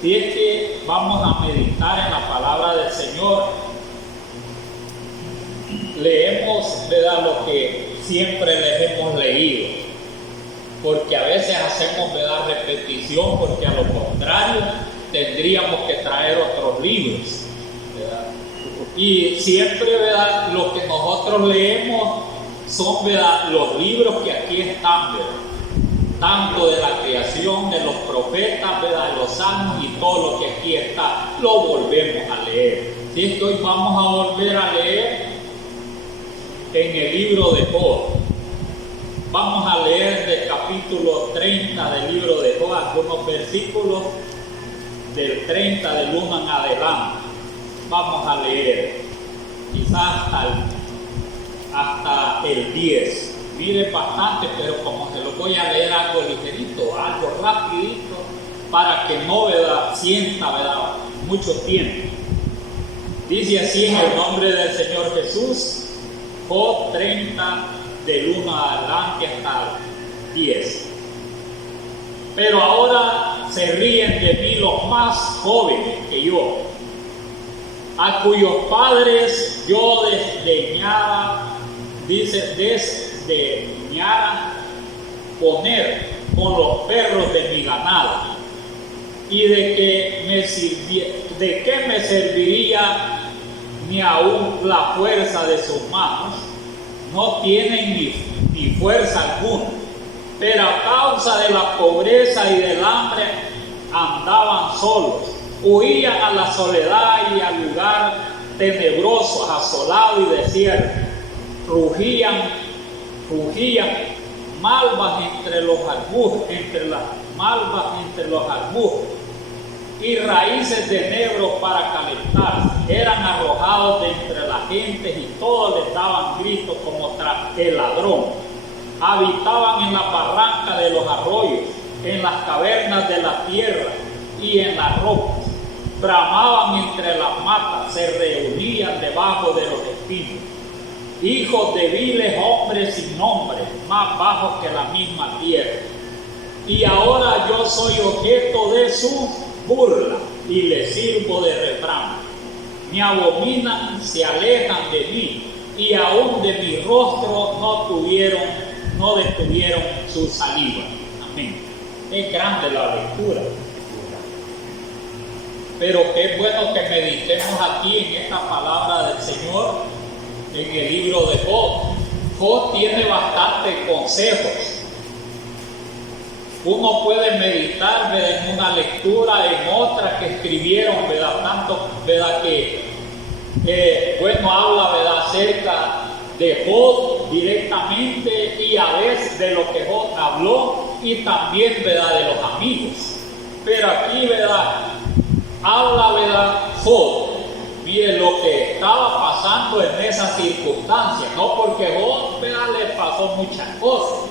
Si es que vamos a meditar en la palabra del Señor, leemos, ¿verdad?, lo que siempre les hemos leído, porque a veces hacemos, ¿verdad?, repetición, porque a lo contrario tendríamos que traer otros libros, ¿verdad? Y siempre, ¿verdad?, lo que nosotros leemos son, ¿verdad?, los libros que aquí están, ¿verdad?, tanto de la creación, de los profetas, ¿verdad?, de los salmos y todo lo que aquí está, lo volvemos a leer. Si es que hoy vamos a volver a leer en el libro de Job. Vamos a leer del capítulo 30 del libro de Job, algunos versículos del 30 del 1 en adelante. Vamos a leer quizás hasta el 10. Miren bastante, pero como se lo voy a leer algo ligerito, algo rapidito, para que no, ¿verdad?, sienta, ¿verdad?, mucho tiempo. Dice así en el nombre del Señor Jesús, Job 30 del 1 adelante hasta el 10. Pero ahora se ríen de mí los más jóvenes que yo, a cuyos padres yo desdeñara, dice, desdeñara poner con los perros de mi ganado, y de qué me serviría ni aún la fuerza de sus manos. No tienen ni fuerza alguna, pero a causa de la pobreza y del hambre andaban solos, huían a la soledad y al lugar tenebroso, asolado y desierto. Rugían malvas entre los arbustos, y raíces de enebro para calentarse. Eran arrojados de entre la gente y todos les daban gritos como tras el ladrón. Habitaban en la barranca de los arroyos, en las cavernas de la tierra y en las rocas. Bramaban entre las matas, se reunían debajo de los espinos. Hijos de viles hombres sin nombre, más bajos que la misma tierra. Y ahora yo soy objeto de su burla y les sirvo de refrán. Me abominan, se alejan de mí, y aún de mi rostro no detuvieron su saliva. Amén. Es grande la lectura, pero qué bueno que meditemos aquí en esta palabra del Señor en el libro de Job. Job tiene bastantes consejos. Uno puede meditar, ¿verdad?, en una lectura, en otra que escribieron, ¿verdad?, tanto, ¿verdad?, que habla, ¿verdad?, acerca de Job directamente, y a veces de lo que Job habló, y también, ¿verdad?, de los amigos. Pero aquí, ¿verdad?, habla, ¿verdad?, Job. Mire lo que estaba pasando en esas circunstancias, no porque Job, ¿verdad?, le pasó muchas cosas.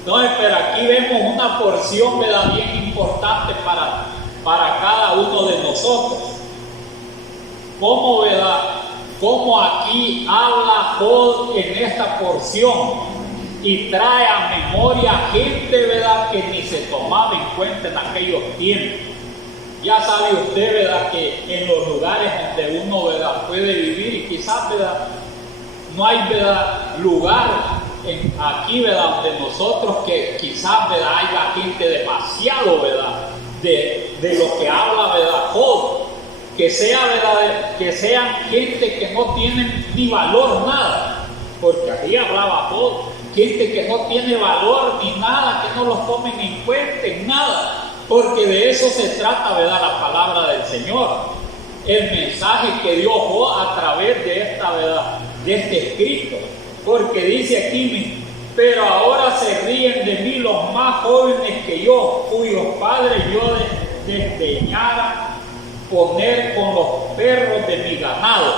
Entonces, pero aquí vemos una porción, ¿verdad?, bien importante para cada uno de nosotros. ¿Cómo, verdad?, cómo aquí habla Job en esta porción y trae a memoria gente, ¿verdad?, que ni se tomaba en cuenta en aquellos tiempos. Ya sabe usted, ¿verdad?, que en los lugares donde uno, ¿verdad?, puede vivir, y quizás, ¿verdad?, no hay, ¿verdad?, lugar aquí, ¿verdad?, donde nosotros que quizás, ¿verdad?, haya gente demasiado, ¿verdad?, de lo que habla, ¿verdad?, Job, que sea, ¿verdad?, que sean gente que no tienen ni valor nada, porque aquí hablaba Job, gente que no tiene valor ni nada, que no los tomen en cuenta en nada, porque de eso se trata, ¿verdad?, la palabra del Señor, el mensaje que dio Job a través de esta, ¿verdad?, de este escrito. Porque dice aquí, pero ahora se ríen de mí los más jóvenes que yo, cuyos padres yo desdeñara poner con los perros de mi ganado.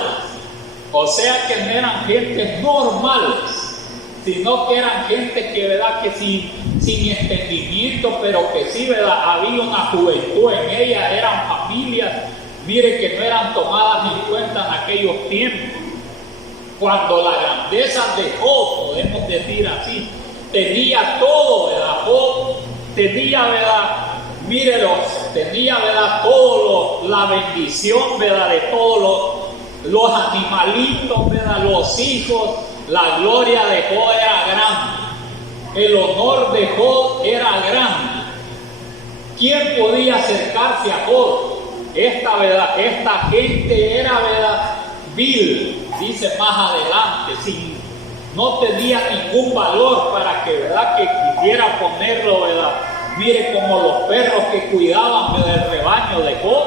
O sea que no eran gentes normales, sino que eran gente que, ¿verdad?, que sin entendimiento, pero que sí, ¿verdad?, había una juventud en ella, eran familias, mire, que no eran tomadas en cuenta en aquellos tiempos. Cuando la grandeza de Job, podemos decir así, tenía todo, ¿verdad? Job tenía, ¿verdad?, mire, tenía, ¿verdad?, todo la bendición, ¿verdad?, de todos los animalitos, ¿verdad?, los hijos. La gloria de Job era grande, el honor de Job era grande. ¿Quién podía acercarse a Job? Esta gente era, ¿verdad?, vil, dice más adelante, no tenía ningún valor para que, ¿verdad?, que quisiera ponerlo, ¿verdad?, mire, como los perros que cuidaban del rebaño de Job.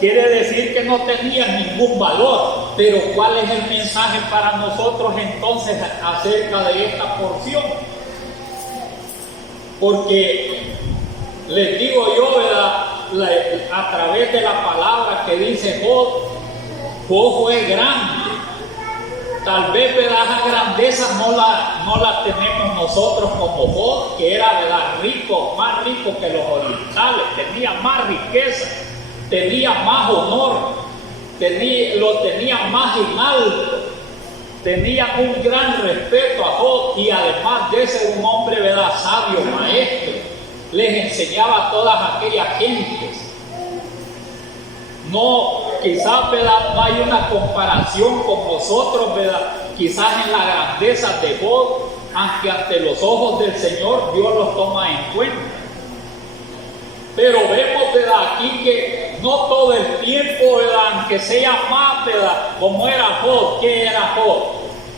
Quiere decir que no tenían ningún valor. Pero ¿cuál es el mensaje para nosotros entonces acerca de esta porción? Porque les digo yo, ¿verdad?, a través de la palabra que dice Job fue grande. Tal vez, ¿verdad?, esa grandeza no la tenemos nosotros como Job, que era, ¿verdad?, rico, más rico que los orientales, tenía más riqueza, tenía más honor, lo tenía más en alto, tenía un gran respeto a Job, y además de ser un hombre, ¿verdad?, sabio, maestro, les enseñaba a todas aquellas gentes. No, quizás, ¿verdad?, no hay una comparación con nosotros, ¿verdad?, quizás en la grandeza de Job, aunque ante los ojos del Señor Dios los toma en cuenta. Pero vemos, ¿verdad?, aquí que no todo el tiempo, ¿verdad?, aunque sea más, ¿verdad?, como era Job. ¿Qué era Job?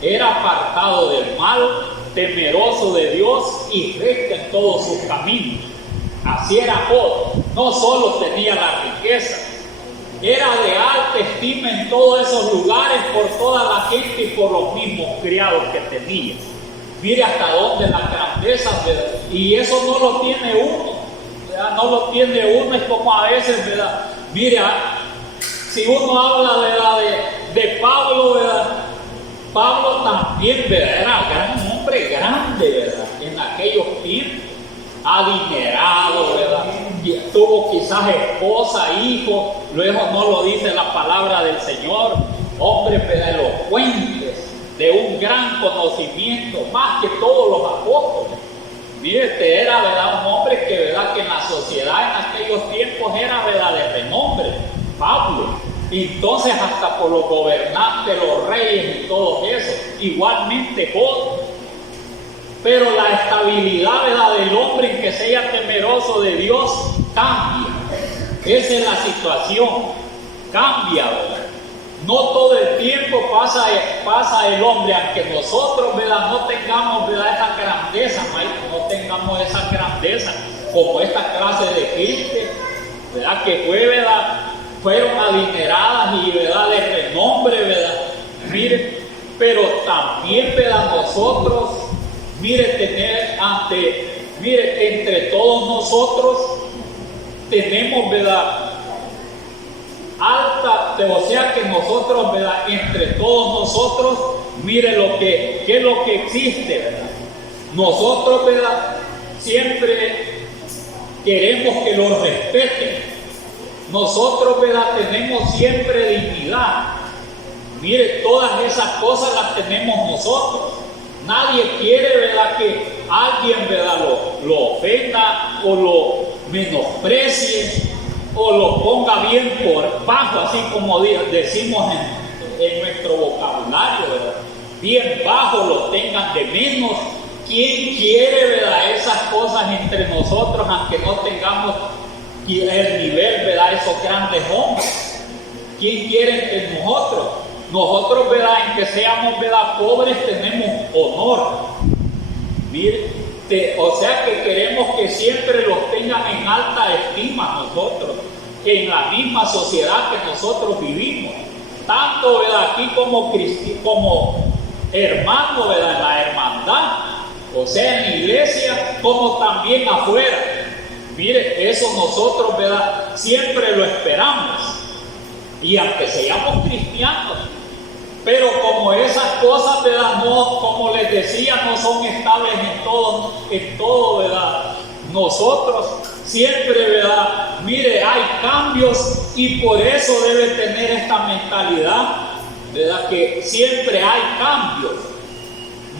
Era apartado del mal, temeroso de Dios y recto en todos sus caminos. Así era Job. No solo tenía la riqueza, era de alta estima en todos esos lugares por toda la gente y por los mismos criados que tenía. Mire hasta dónde la grandeza, ¿verdad?, y eso no lo tiene uno, ¿verdad?, no lo tiene uno. Es como a veces, ¿verdad?, mire, si uno habla, ¿verdad?, de Pablo, ¿verdad?, Pablo también, ¿verdad?, era un hombre grande, ¿verdad?, en aquellos tiempos, adinerado, ¿verdad?, tuvo quizás esposa, hijo, luego no lo dice la palabra del Señor, hombre, ¿verdad?, elocuentes, de un gran conocimiento, más que todos los apóstoles. Mire, era, ¿verdad?, un hombre que, ¿verdad?, que en la sociedad en aquellos tiempos era, ¿verdad?, de renombre, Pablo. Entonces hasta por los gobernantes, los reyes y todo eso, igualmente Job. Pero la estabilidad, ¿verdad?, del hombre en que sea temeroso de Dios cambia. Esa es la situación, cambia, ¿verdad? No todo el tiempo pasa el hombre, aunque nosotros, ¿verdad?, no tengamos, ¿verdad?, esa grandeza, no tengamos esa grandeza como esta clase de gente, ¿verdad?, que fueron adineradas y, ¿verdad?, de renombre, ¿verdad? Mire, pero también, ¿verdad?, nosotros, mire, entre todos nosotros tenemos, ¿verdad?, o sea que nosotros, ¿verdad?, entre todos nosotros, mire qué es lo que existe, ¿verdad? Nosotros, ¿verdad?, siempre queremos que los respeten. Nosotros, ¿verdad?, tenemos siempre dignidad. Mire, todas esas cosas las tenemos nosotros. Nadie quiere, ¿verdad?, que alguien, ¿verdad?, lo ofenda o lo menosprecie o lo ponga bien por bajo, así como decimos en nuestro vocabulario, ¿verdad? Bien bajo, lo tengan de menos. ¿Quién quiere, ¿verdad?, esas cosas entre nosotros, aunque no tengamos el nivel, ¿verdad?, esos grandes hombres? ¿Quién quiere que nosotros, ¿verdad?, en que seamos, ¿verdad?, pobres, tenemos honor? Mire, o sea que queremos que siempre los tengan en alta estima nosotros, en la misma sociedad que nosotros vivimos, tanto, ¿verdad?, aquí como hermanos, ¿verdad?, en la hermandad, o sea, en la iglesia, como también afuera. Mire, eso nosotros, ¿verdad?, siempre lo esperamos, y aunque seamos cristianos. Pero como esas cosas, ¿verdad?, no, como les decía, no son estables en todo, ¿verdad? Nosotros siempre, ¿verdad?, mire, hay cambios, y por eso debe tener esta mentalidad, ¿verdad?, que siempre hay cambios.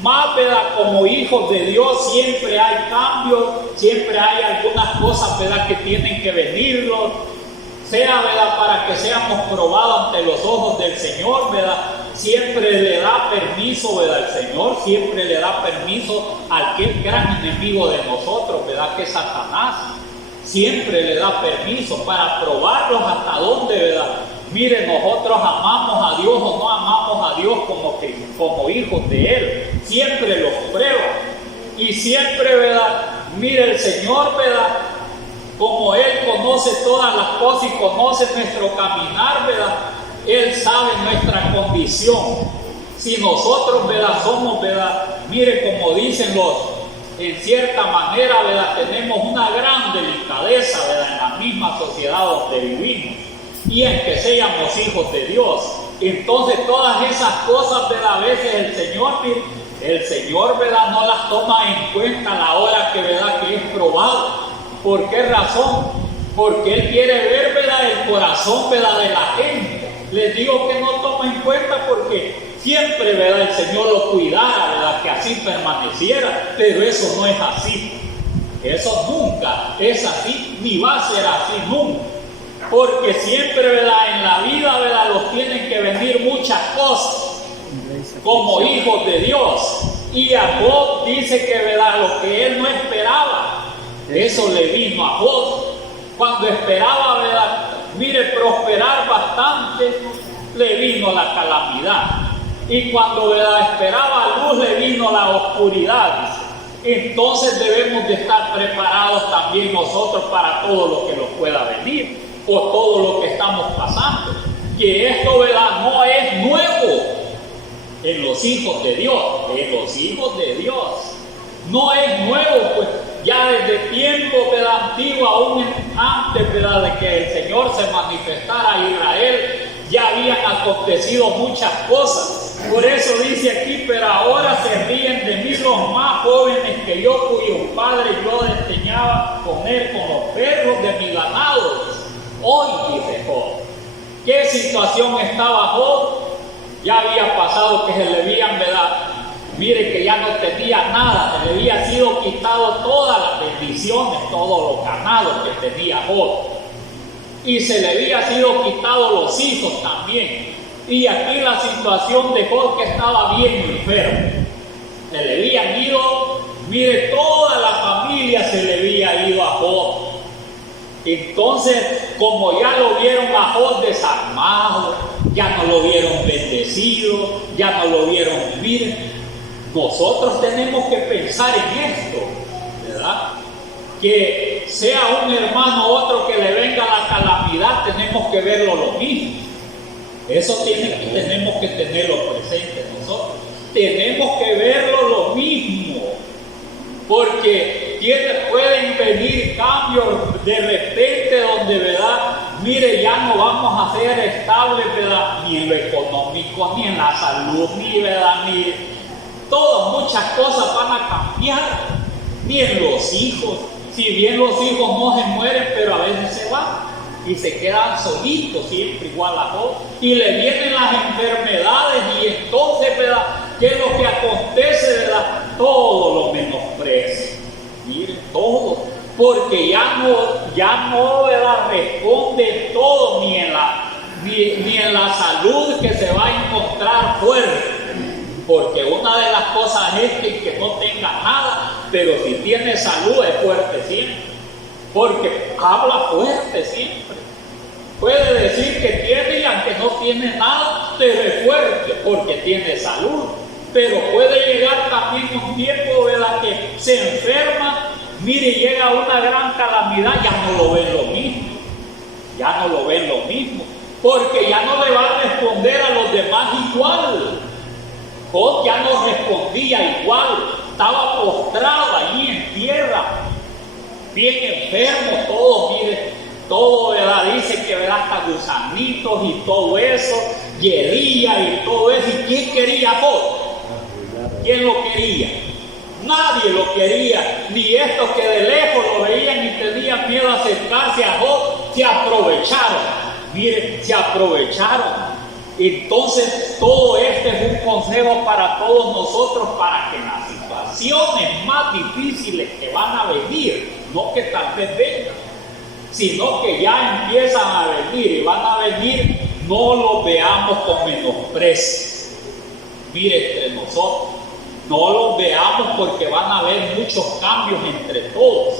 Más, ¿verdad? Como hijos de Dios siempre hay cambios, siempre hay algunas cosas, ¿verdad?, que tienen que venirnos, sea, ¿verdad?, para que seamos probados ante los ojos del Señor, ¿verdad? Siempre le da permiso, ¿verdad?, el Señor siempre le da permiso al que es gran enemigo de nosotros, ¿verdad?, que es Satanás. Siempre le da permiso para probarlos hasta dónde, ¿verdad? Mire, nosotros amamos a Dios o no amamos a Dios como hijos de Él. Siempre los prueba. Y siempre, ¿verdad? Mire, el Señor, ¿verdad?, como Él conoce todas las cosas y conoce nuestro caminar, ¿verdad?, Él sabe nuestra condición. Si nosotros, ¿verdad?, somos, ¿verdad?, mire, como dicen en cierta manera, ¿verdad?, tenemos una gran delicadeza, ¿verdad?, en la misma sociedad donde vivimos y en que seamos hijos de Dios. Entonces todas esas cosas, ¿verdad?, a veces el Señor, ¿verdad?, no las toma en cuenta a la hora que, ¿verdad?, que es probado. ¿Por qué razón? Porque Él quiere ver, ¿verdad?, el corazón, ¿verdad?, de la gente. Les digo que no toma en cuenta porque siempre, ¿verdad?, el Señor lo cuidara, ¿verdad?, que así permaneciera, pero eso no es así. Eso nunca es así, ni va a ser así nunca. Porque siempre, ¿verdad?, en la vida, ¿verdad?, los tienen que venir muchas cosas como hijos de Dios. Y a Job dice que, ¿verdad?, lo que él no esperaba, eso le vino a Job. Cuando esperaba, ¿verdad?, mire, prosperar bastante, le vino la calamidad. Y cuando, ¿verdad?, esperaba luz, le vino la oscuridad. Entonces debemos de estar preparados también nosotros para todo lo que nos pueda venir, o todo lo que estamos pasando. Que esto, ¿verdad?, no es nuevo en los hijos de Dios. En los hijos de Dios no es nuevo, pues ya desde tiempos, ¿verdad?, antiguos, aún antes, ¿verdad?, de que el Señor se manifestara a Israel, ya habían acontecido muchas cosas. Por eso dice aquí: pero ahora se ríen de mí los más jóvenes que yo, cuyos padres yo desdeñaba comer con los perros de mi ganado. Hoy, dice Job. ¿Qué situación estaba Job? Ya había pasado que se le habían, ¿verdad?, mire, que ya no tenía nada, se le había sido quitado todas las bendiciones, todos los ganados que tenía Job. Y se le había sido quitado los hijos también. Y aquí la situación de Job, que estaba bien enfermo. Se le habían ido, mire, toda la familia se le había ido a Job. Entonces, como ya lo vieron a Job desarmado, ya no lo vieron bendecido, ya no lo vieron, mire, nosotros tenemos que pensar en esto, ¿verdad? Que sea un hermano u otro que le venga la calamidad, tenemos que verlo lo mismo. Eso tenemos que tenerlo presente nosotros. Tenemos que verlo lo mismo. Porque pueden venir cambios de repente donde, ¿verdad?, mire, ya no vamos a ser estables, ¿verdad?, ni en lo económico, ni en la salud, ni, ¿verdad?, ni todas, muchas cosas van a cambiar. Ni en los hijos. Si bien los hijos no se mueren, pero a veces se van y se quedan solitos, siempre igual a Job, y le vienen las enfermedades, y entonces, ¿verdad?, ¿qué es lo que acontece, verdad? Todo lo menosprecia. Miren, todo, porque ya no, ¿verdad?, responde todo, ni en la salud, que se va a encontrar fuerte. Porque una de las cosas es que no tenga nada, pero si tiene salud es fuerte siempre. Porque habla fuerte siempre. Puede decir que tiene, y aunque no tiene nada, pero es fuerte porque tiene salud. Pero puede llegar también un tiempo, ¿verdad?, que se enferma, mire, llega una gran calamidad, ya no lo ven lo mismo. Ya no lo ven lo mismo. Porque ya no le va a responder a los demás igual. Job ya no respondía igual, estaba postrado allí en tierra, bien enfermo, todo, mire, todo, ¿verdad?, dice que, ¿verdad?, hasta gusanitos y todo eso, hiería y todo eso. ¿Y quién quería Job? ¿Quién lo quería? Nadie lo quería, ni estos que de lejos lo veían y tenían miedo a acercarse a Job, se aprovecharon, mire, se aprovecharon. Entonces, todo este es un consejo para todos nosotros, para que en las situaciones más difíciles que van a venir, no que tal vez vengan, sino que ya empiezan a venir y van a venir, no los veamos con menosprecio. Mire, entre nosotros, no los veamos, porque van a haber muchos cambios entre todos.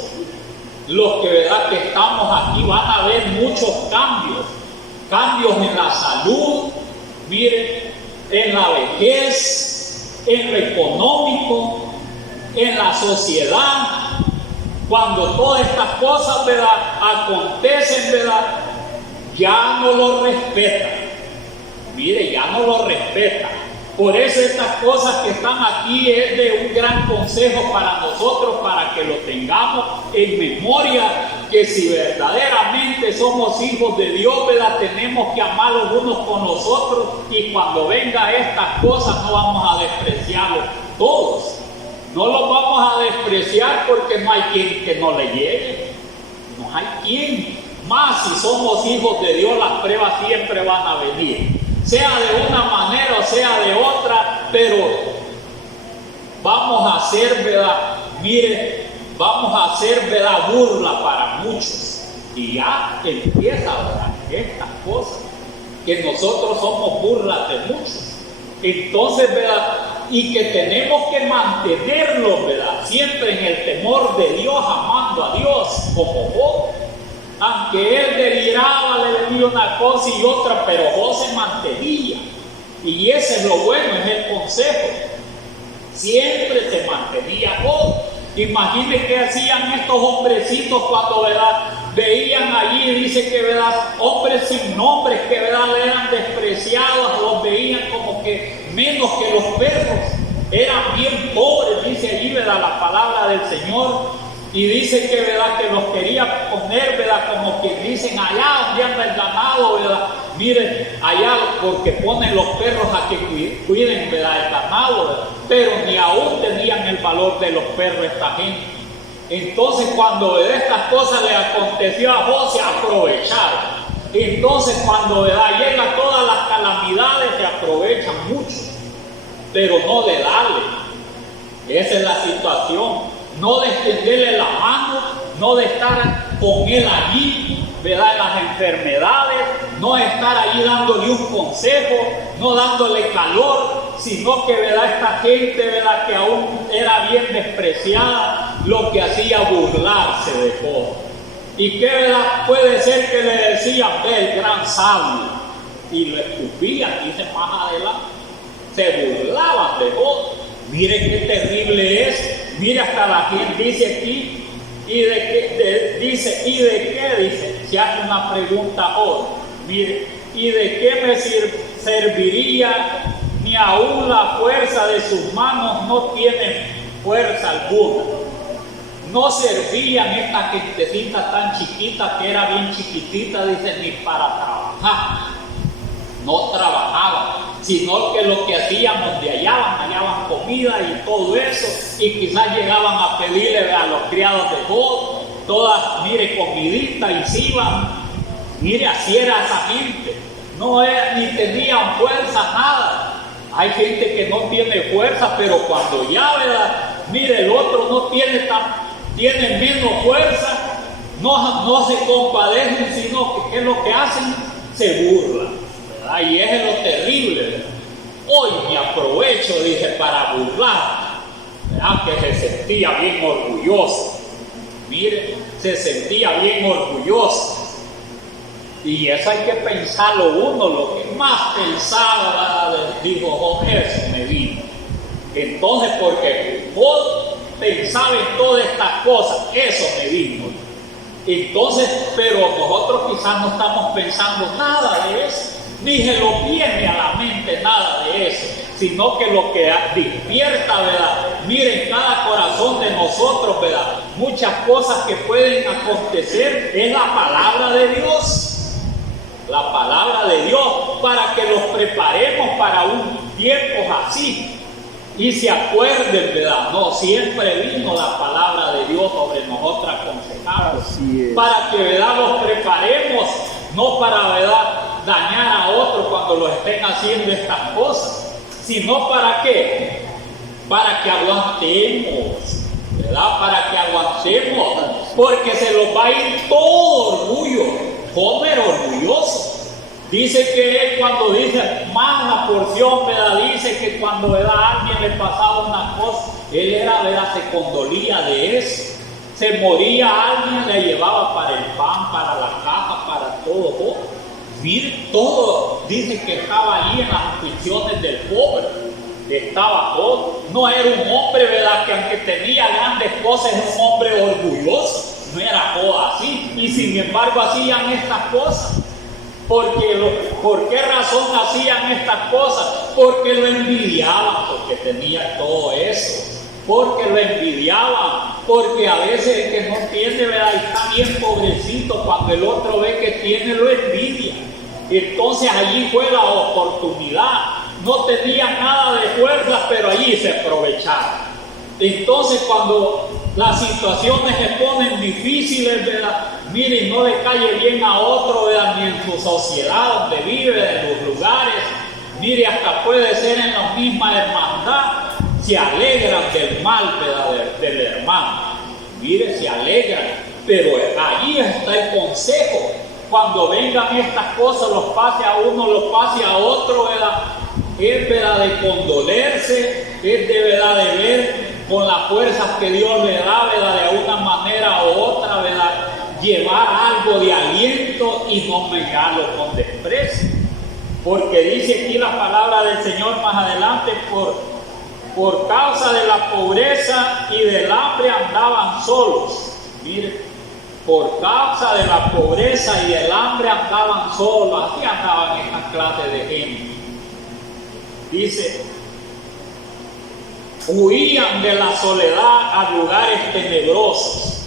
Los que, ¿verdad?, que estamos aquí, van a haber muchos cambios en la salud, mire, en la vejez, en lo económico, en la sociedad. Cuando todas estas cosas, ¿verdad?, acontecen, ¿verdad?, ya no lo respetan. Mire, ya no lo respetan. Por eso estas cosas que están aquí es de un gran consejo para nosotros, para que lo tengamos en memoria, que si verdaderamente somos hijos de Dios, ¿verdad?, tenemos que amar los unos con los otros, y cuando vengan estas cosas no vamos a despreciarlos todos. No los vamos a despreciar, porque no hay quien que no le llegue. No hay quien. Más si somos hijos de Dios, las pruebas siempre van a venir. Sea de una manera o sea de otra, pero vamos a hacer, ¿verdad? Mire, vamos a hacer, ¿verdad?, burla para muchos. Y ya empieza, ¿verdad?, estas cosas, que nosotros somos burlas de muchos. Entonces, ¿verdad?, y que tenemos que mantenerlo, ¿verdad?, siempre en el temor de Dios, amando a Dios como Job. Aunque él deliraba, le venía una cosa y otra, pero Job se mantenía. Y ese es lo bueno, es el consejo. Siempre se mantenía Job. Imagine qué hacían estos hombrecitos cuando, ¿verdad?, veían allí, dice que, ¿verdad?, hombres sin nombres que, ¿verdad?, eran despreciados, los veían como que menos que los perros. Eran bien pobres, dice allí, ¿verdad?, la palabra del Señor. Y dice que, ¿verdad?, que los quería poner, ¿verdad?, como que dicen allá donde anda el ganado, ¿verdad?, miren, allá, porque ponen los perros a que cuiden, ¿verdad?, el ganado, ¿verdad?, pero ni aún tenían el valor de los perros esta gente. Entonces, cuando de estas cosas le aconteció a Job, se aprovecharon. Entonces, cuando, ¿verdad?, llegan todas las calamidades, se aprovechan mucho, pero no de darle. Esa es la situación. No de extenderle la mano, no de estar con él allí, ¿verdad?, en las enfermedades, no de estar allí dándole un consejo, no dándole calor, sino que, ¿verdad?, esta gente, ¿verdad?, que aún era bien despreciada, lo que hacía burlarse de Job. Y que, ¿verdad?, puede ser que le decían, ve el gran sabio, y lo escupían, dice más adelante, se burlaban de Job. Mire qué terrible es. Mire, hasta la gente dice aquí, ¿y de qué? Dice, se hace una pregunta hoy. Mire, ¿y de qué me serviría? Ni aún la fuerza de sus manos no tiene fuerza alguna. No servían estas gentecitas tan chiquitas, que era bien chiquitita, dice, ni para trabajar. No trabajaban, sino que lo que hacían, donde hallaban comida y todo eso, y quizás llegaban a pedirle a los criados de Job, todas, mire, comidita, y se iban. Mire, así era esa gente. No era, ni tenían fuerza, nada. Hay gente que no tiene fuerza, pero cuando ya, ¿verdad?, mire, el otro no tiene menos fuerza, no se compadecen, sino que ¿qué es lo que hacen? Se burlan. Y es lo terrible. Hoy me aprovecho, dije, para burlar, ¿verdad?, que se sentía bien orgulloso. Mire, se sentía bien orgulloso. Y eso hay que pensarlo uno. Lo que más pensaba, dijo Job, eso me vino. Entonces, porque Job pensaba en todas estas cosas, eso me vino. Entonces, pero nosotros quizás no estamos pensando nada de eso. Ni se lo viene a la mente nada de eso, sino que lo que despierta, ¿verdad?, miren, cada corazón de nosotros, ¿verdad?, muchas cosas que pueden acontecer, es la palabra de Dios. La palabra de Dios, para que los preparemos para un tiempo así. Y se acuerden, ¿verdad?, no siempre vino la palabra de Dios sobre nosotros aconsejados, para que, ¿verdad?, los preparemos, no para, ¿verdad?, dañar a otros cuando los estén haciendo estas cosas, sino ¿para qué? Para que aguantemos, ¿verdad? Para que aguantemos, porque se los va a ir todo orgullo. Homer orgulloso. Dice que él cuando dice más la porción, ¿verdad? Dice que cuando, ¿verdad?, a alguien le pasaba una cosa, él era, ¿verdad?, se condolía de eso. Se moría alguien, le llevaba para el pan, para la caja, para todo. Mire, todo, dice que estaba ahí en las aflicciones del pobre. Estaba todo. No era un hombre, ¿verdad?, que aunque tenía grandes cosas, era un hombre orgulloso. No era todo así. Y sin embargo hacían estas cosas. ¿Por qué razón hacían estas cosas? Porque lo envidiaban, porque tenía todo eso. Porque lo envidiaban, porque a veces el que no tiene, ¿verdad?, está bien pobrecito, cuando el otro ve que tiene, lo envidia. Entonces allí fue la oportunidad. No tenían nada de fuerza, pero allí se aprovecharon. Entonces cuando las situaciones se ponen difíciles, ¿verdad?, miren, no le cae bien a otro, ¿verdad?, ni en su sociedad donde vive, en los lugares, mire, hasta puede ser en la misma hermandad, se alegran del mal, ¿verdad?, del hermano. Mire, se alegran, pero allí está el consejo. Cuando vengan estas cosas, los pase a uno, los pase a otro, ¿verdad?, es, ¿verdad?, de condolerse, es de, ¿verdad?, de ver con las fuerzas que Dios le da, ¿verdad?, de una manera u otra, ¿verdad?, llevar algo de aliento y no negarlo con desprecio. Porque dice aquí la palabra del Señor más adelante, por causa de la pobreza y del hambre andaban solos. Mire, por causa de la pobreza y del hambre andaban solos. Así andaban estas clases de gente. Dice, huían de la soledad a lugares tenebrosos,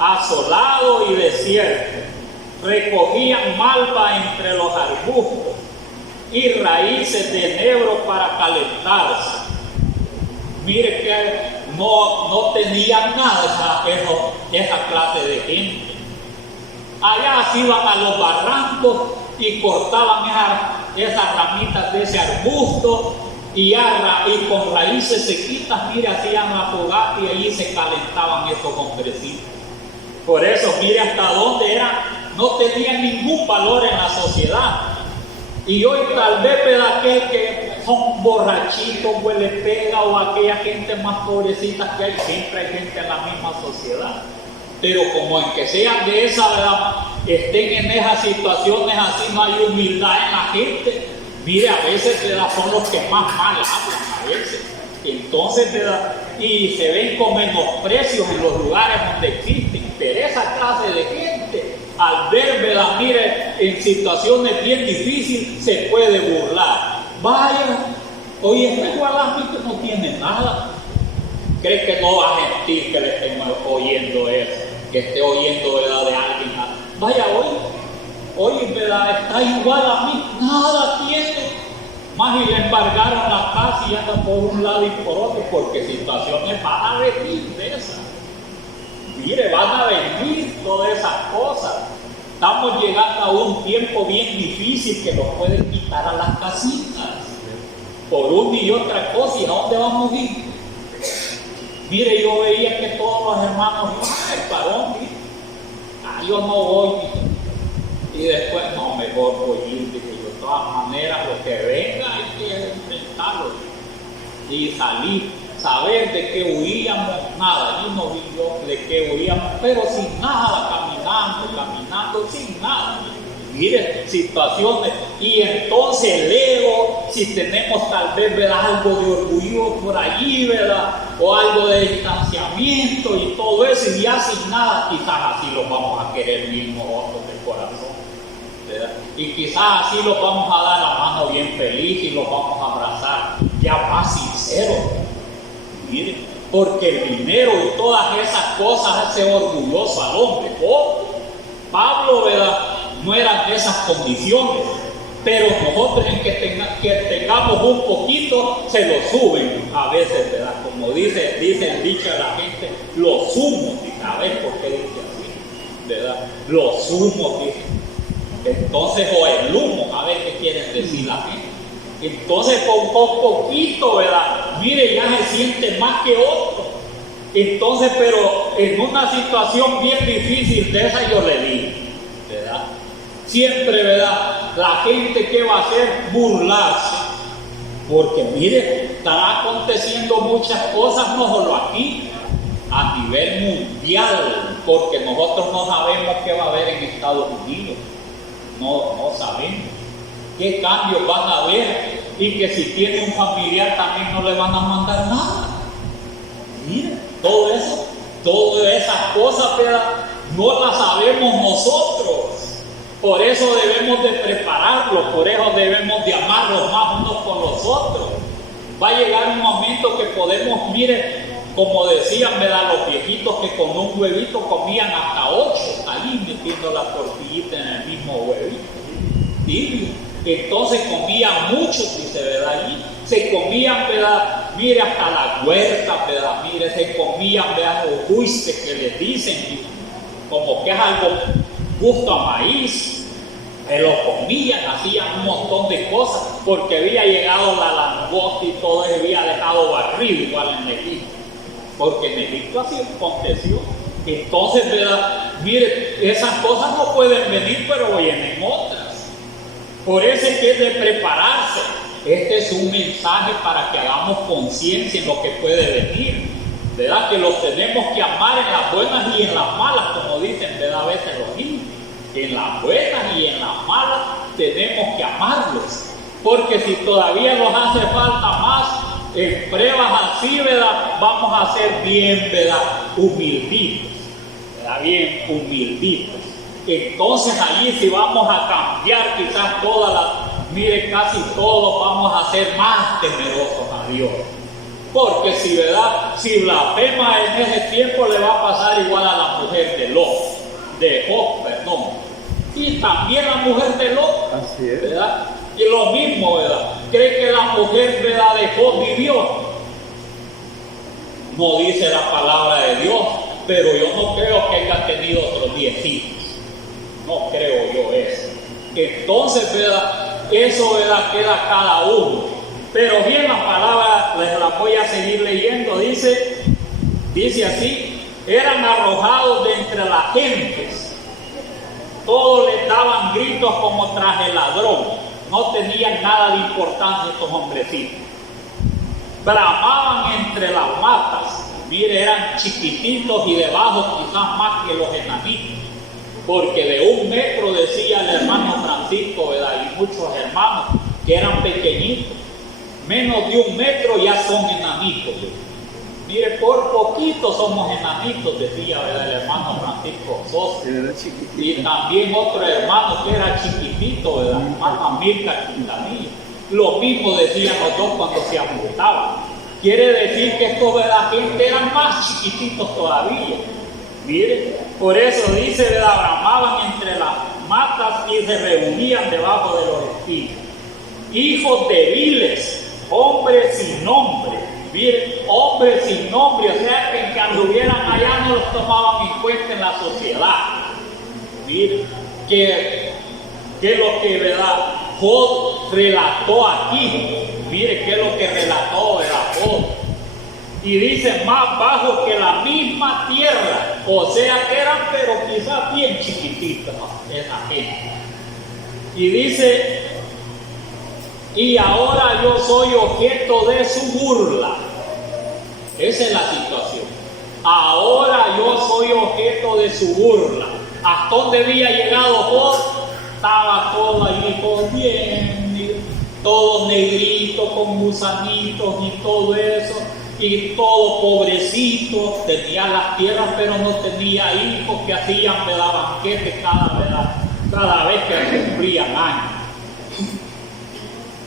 asolados y desiertos. Recogían malva entre los arbustos y raíces de enebro para calentarse. Mire que no tenían nada esa clase de gente. Allá se iban a los barrancos y cortaban esas ramitas de ese arbusto y con raíces sequitas, mire, hacían la fogata y allí se calentaban esos hombrecitos. Por eso, mire hasta dónde no tenían ningún valor en la sociedad. Y hoy tal vez, ¿verdad?, aquel que son borrachitos, huele pega, o aquella gente más pobrecita que hay, siempre hay gente en la misma sociedad. Pero como en que sean de esa, ¿verdad?, estén en esas situaciones así, no hay humildad en la gente. Mire, a veces, ¿verdad?, son los que más mal hablan a veces. Entonces, ¿verdad?, y se ven con menosprecios en los lugares donde existen. Pero esa clase de gente, al ver, ¿verdad?, mire, en situaciones bien difíciles, se puede burlar. Vaya, oye, este gualamito no tiene nada. ¿Crees que no va a sentir que le estén oyendo eso? Que esté oyendo, ¿verdad?, de alguien más. Vaya, hoy, ¿verdad?, está igual a mí, nada tiene. Más y le embargaron la casa y anda por un lado y por otro, porque situaciones van a venir de esas. Mire, van a venir todas esas cosas. Estamos llegando a un tiempo bien difícil que nos pueden quitar a las casitas por una y otra cosa. ¿Y a dónde vamos a ir? Mire, yo veía que todos los hermanos, ay, ¿para dónde? Yo no voy. Y después, no, mejor voy a ir. Dije yo, de todas maneras, lo que venga hay que enfrentarlo. Y salir, saber de qué huíamos, nada. Yo no vi yo de qué huíamos, pero sin nada, caminando, sin nada. Mire, situaciones. Y entonces el ego, si tenemos tal vez, ¿verdad?, algo de orgullo por allí, ¿verdad?, o algo de distanciamiento y todo eso, y ya sin nada, quizás así los vamos a querer mismos nosotros de corazón, ¿verdad? Y quizás así los vamos a dar la mano bien feliz y los vamos a abrazar ya más sinceros. Mire, porque el dinero y todas esas cosas hace orgulloso al hombre. Pablo, ¿verdad?, no eran de esas condiciones, pero nosotros en que tengamos un poquito, se lo suben a veces, ¿verdad? Como dice el dicho a la gente, los humos, a ver por qué dice así, ¿verdad? Los humos, dice. Entonces, o el humo, a ver qué quieren decir la gente. Entonces, con poquito, ¿verdad? Mire, ya se siente más que otro. Entonces, pero en una situación bien difícil de esa yo le digo, ¿verdad? Siempre, ¿verdad? La gente que va a hacer burlarse, porque mire, están aconteciendo muchas cosas, no solo aquí, a nivel mundial, porque nosotros no sabemos qué va a haber en Estados Unidos, no sabemos qué cambios van a haber, y que si tiene un familiar también no le van a mandar nada. Mire, todo eso, todas esas cosas, ¿verdad? No las sabemos nosotros. Por eso debemos de prepararlos, por eso debemos de amarlos más unos con los otros. Va a llegar un momento que podemos, mire, como decían, ¿verdad? Los viejitos que con un huevito comían hasta 8, ahí metiendo la tortillita en el mismo huevito, tibio. Entonces comían mucho, dice, ¿verdad? Allí se comían, ¿verdad? Mire, hasta las huertas, ¿verdad? Mire, se comían, ¿verdad? Los dulces que les dicen, como que es algo gusto a maíz, se lo comían, hacían un montón de cosas, porque había llegado la langosta y todo eso había dejado barrido igual en Egipto, porque en Egipto así aconteció. Entonces, ¿verdad? Mire, esas cosas no pueden venir, pero vienen otras. Por eso es que es de prepararse. Este es un mensaje para que hagamos conciencia en lo que puede venir, ¿verdad? Que los tenemos que amar en las buenas y en las malas, como dicen, ¿verdad? A veces los niños. En las buenas y en las malas tenemos que amarlos, porque si todavía nos hace falta más, en pruebas así, ¿verdad? Vamos a ser bien, ¿verdad? Humilditos, ¿verdad? Bien humilditos. Entonces allí si vamos a cambiar quizás todas las, mire, casi todos vamos a ser más temerosos a Dios. Porque si, ¿verdad? Si blasfema en ese tiempo le va a pasar igual a la mujer de Job, perdón. Y también la mujer de Lot, así es, ¿verdad? Y lo mismo, ¿verdad? ¿Cree que la mujer, ¿verdad? de Job vivió? No dice la palabra de Dios, pero yo no creo que haya tenido otros 10 hijos. No creo yo eso. Entonces, ¿verdad? Eso, ¿verdad? Queda cada uno. Pero bien, la palabra les la voy a seguir leyendo. Dice así: eran arrojados de entre las gentes. Todos les daban gritos como tras el ladrón. No tenían nada de importancia estos hombrecitos. Bramaban entre las matas. Mire, eran chiquititos y debajo quizás más que los enanitos. Porque de 1 metro, decía el hermano Francisco, ¿verdad? Y muchos hermanos que eran pequeñitos. Menos de 1 metro ya son enanitos. Mire, por poquito somos enanitos, decía, ¿verdad? El hermano Francisco Sosa. Y también otro hermano que era chiquitito, ¿verdad? Hermano Mirka Quintanilla. Lo mismo decían los dos cuando se juntaban. Quiere decir que estos de la gente eran más chiquititos todavía. Mire, por eso dice, ¿verdad? Bramaban entre las matas y se reunían debajo de los espinos. Hijos débiles, hombres sin nombre. Miren, hombres sin nombre, o sea que anduvieran allá no los tomaban en cuenta en la sociedad. Miren, que lo que, ¿verdad? Job relató aquí. Mire, que es lo que relató, ¿verdad? Job. Y dice, más bajos que la misma tierra, o sea que eran, pero quizás bien chiquititas, ¿no? Esa gente. Y dice, y ahora yo soy objeto de su burla. Esa es la situación. Ahora yo soy objeto de su burla. ¿Hasta dónde había llegado Job? Estaba todo ahí con bien, todo negrito, con gusanitos y todo eso. Y todo pobrecito, tenía las tierras, pero no tenía hijos que hacían, ¿verdad? Banquetes cada vez que cumplían años.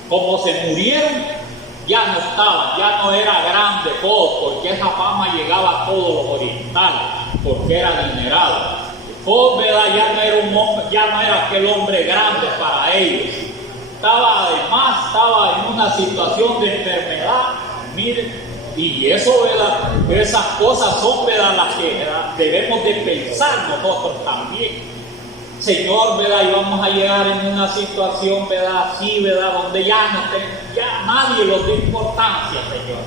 Como se murieron, ya no estaban, ya no era grande Job, porque esa fama llegaba a todos los orientales, porque era adinerado. Job, ¿verdad? Ya no era un hombre, ya no era aquel hombre grande para ellos. Estaba en una situación de enfermedad, miren. Y eso, ¿verdad? Esas cosas son, ¿verdad? Las que, ¿verdad? Debemos de pensar nosotros también. Señor, ¿verdad? Y vamos a llegar en una situación, ¿verdad? Así, ¿verdad? Donde ya nadie nos da importancia, Señor.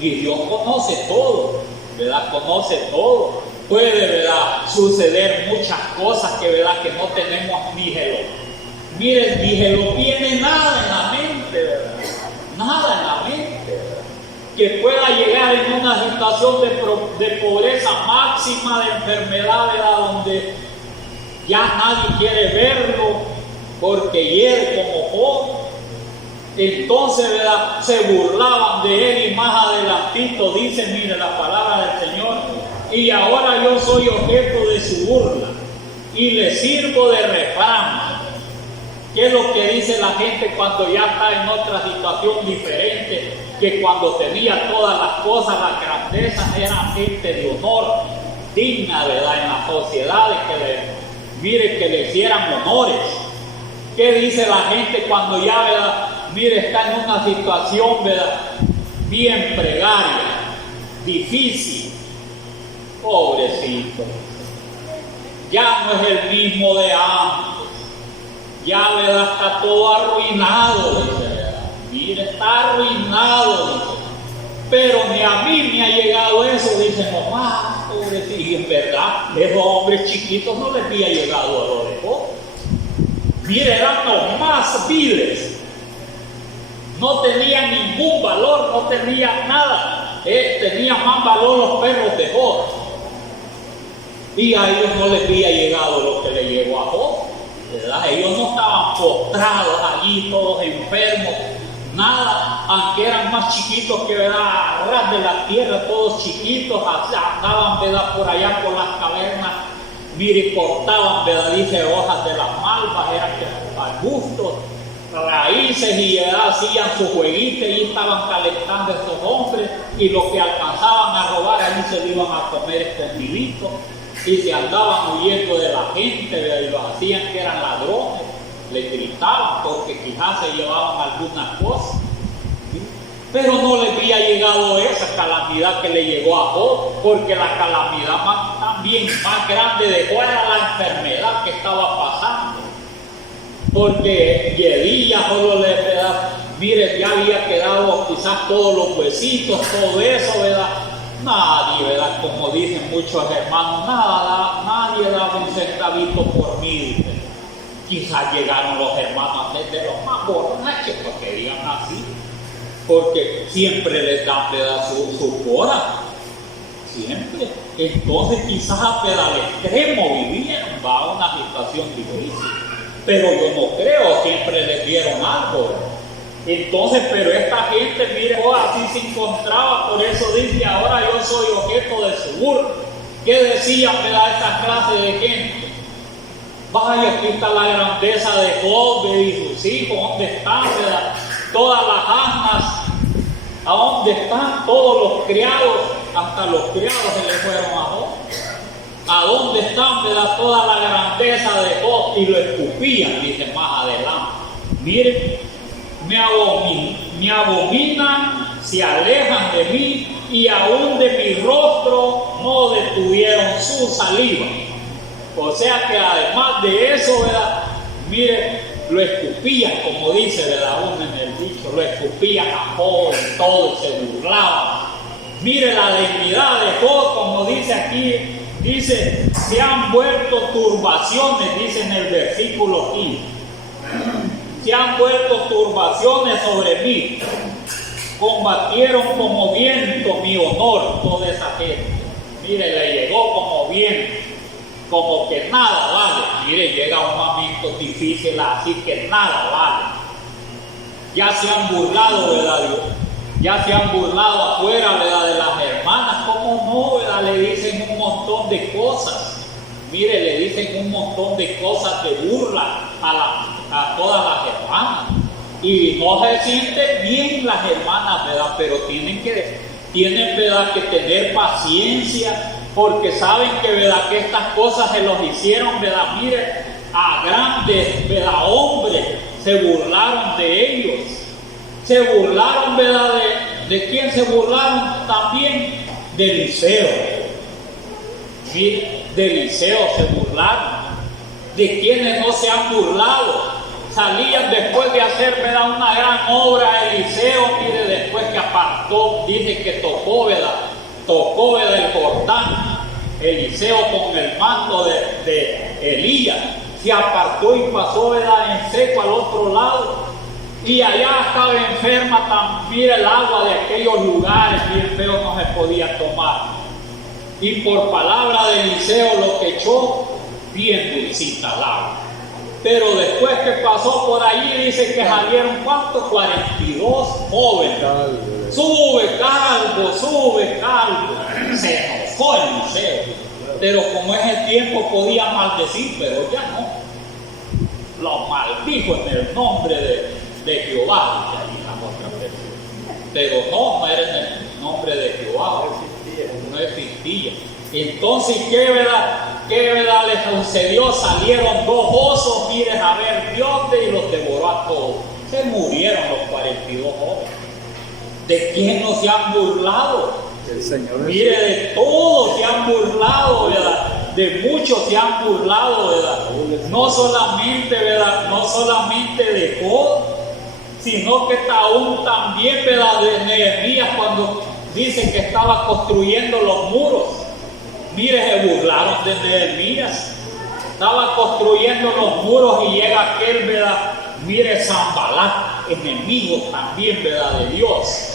Y Dios conoce todo, ¿verdad? Conoce todo. Puede, ¿verdad?, suceder muchas cosas que, ¿verdad?, que no tenemos ni se lo tiene nada en la mente, ¿verdad? Nada en la mente, ¿verdad? Que pueda llegar en una situación de pobreza máxima, de enfermedad, ¿verdad?, donde ya nadie quiere verlo porque hiere como Job. Entonces, ¿verdad?, se burlaban de él, y más adelantito dice, mire la palabra del Señor: y ahora yo soy objeto de su burla y le sirvo de refrán. ¿Qué es lo que dice la gente cuando ya está en otra situación diferente? Que cuando tenía todas las cosas, las grandezas, eran gente de honor, digna, ¿verdad?, en las sociedades, que le hicieran honores. ¿Qué dice la gente cuando ya, ¿verdad?, está en una situación, ¿verdad?, bien precaria, difícil? Pobrecito, ya no es el mismo de antes, ya, ¿verdad?, está todo arruinado, dice, ¿verdad? Mire, está arruinado, dice. Pero ni a mí me ha llegado eso, dice, nomás, pobrecito. Y en verdad, esos hombres chiquitos no les había llegado a lo de Job. Mire, eran los más viles, no tenían ningún valor, no tenían nada. Tenían más valor los perros de Job. Y a ellos no les había llegado lo que le llegó a Job, ¿verdad? Ellos no estaban postrados allí, todos enfermos, nada, aunque eran más chiquitos que, ¿verdad?, a ras de la tierra, todos chiquitos, andaban, ¿verdad?, por allá por las cavernas. Mire, cortaban, ¿verdad?, dice, hojas de las malvas, eran arbustos, raíces, y, ¿verdad?, hacían su jueguito, y estaban calentando estos hombres, y lo que alcanzaban a robar ahí se lo iban a comer escondiditos, y se andaban huyendo de la gente, ¿verdad?, y los hacían que eran ladrones, les gritaban porque quizás se llevaban algunas cosas, ¿sí? Pero no les había llegado esa calamidad que le llegó a Job, porque la calamidad también más grande de Job era la enfermedad que estaba pasando. Porque Yedilla solo le, ¿verdad?, mire, ya había quedado quizás todos los huesitos, todo eso, ¿verdad? Nadie, ¿verdad?, como dicen muchos hermanos, nadie daba un centavito por mí. Quizás llegaron los hermanos a ser de los más borrachos, porque digan así, porque siempre les dan, ¿verdad?, su cora, siempre. Entonces quizás al extremo vivieron, va a una situación difícil. Pero yo no creo, siempre les dieron algo, ¿verdad? Entonces, pero esta gente, mire, así se encontraba, por eso dice, ahora yo soy objeto de su burla. ¿Qué decían, ¿verdad?, esta clase de gente? Vaya, aquí está la grandeza de Job y sus hijos, ¿dónde están, ¿verdad?, todas las asnas? ¿A dónde están todos los criados? Hasta los criados se le fueron a Job. ¿A dónde están, ¿verdad?, toda la grandeza de Job? Y lo escupían, dice más adelante. Miren, me abominan, se alejan de mí, y aún de mi rostro no detuvieron su saliva. O sea que además de eso, ¿verdad?, mire, lo escupían, como dice, ¿verdad?, uno en el dicho, lo escupían a Job y todo, y se burlaban. Mire la dignidad de Job, como dice aquí, dice, se han vuelto turbaciones, dice en el versículo 15. Se han vuelto turbaciones sobre mí, combatieron como viento mi honor, toda esa gente. Mire, le llegó como viento, como que nada vale. Mire, llega un momento difícil así que nada vale. Ya se han burlado, ¿verdad, Dios? Ya se han burlado afuera, ¿verdad?, de las hermanas. ¿Cómo no, verdad? Le dicen un montón de cosas. Mire, le dicen un montón de cosas de burla a todas las hermanas. Y no se sienten bien las hermanas, ¿verdad? Pero tienen, ¿verdad?, que tener paciencia, porque saben que, ¿verdad?, que estas cosas se los hicieron, ¿verdad?, mire, a grandes, ¿verdad?, hombres. Se burlaron de ellos. Se burlaron, ¿verdad?, ¿de quién se burlaron también? De Eliseo. Mire, de Eliseo se burlaron. de quienes no se han burlado. Salían después de hacer, ¿verdad?, una gran obra. Eliseo, mire, después que apartó, dice que tocó, ¿verdad?, el Jordán. Eliseo con el manto de Elías se apartó y pasó, ¿verdad?, en seco al otro lado. Y allá estaba enferma también, el agua de aquellos lugares bien feos no se podía tomar. Y por palabra de Eliseo lo que echó, bien dulcita el agua. Pero después que pasó por allí, dice que salieron, ¿cuántos? 42 jóvenes. Sube calvo. Se enojó Eliseo. Pero como es el tiempo podía maldecir, pero ya no. Lo maldijo en el nombre de Jehová, dice ahí la otra versión. Pero no era en el nombre de Jehová, no existía. Entonces, ¿qué verdad le sucedió? Salieron dos osos, miren, a ver Dios, y los devoró a todos. Se murieron los 42 jóvenes. ¿De quién no se han burlado? El Señor. Mire, de todos se han burlado, ¿verdad? De muchos se han burlado, ¿verdad? No solamente, ¿verdad?, no solamente de Job, sino que aún también, ¿verdad?, de Nehemías, cuando dicen que estaba construyendo los muros. Mire, se burlaron de Nehemías. Estaba construyendo los muros y llega aquel, ¿verdad?, mire, Sanbalat, enemigo también, ¿verdad?, de Dios.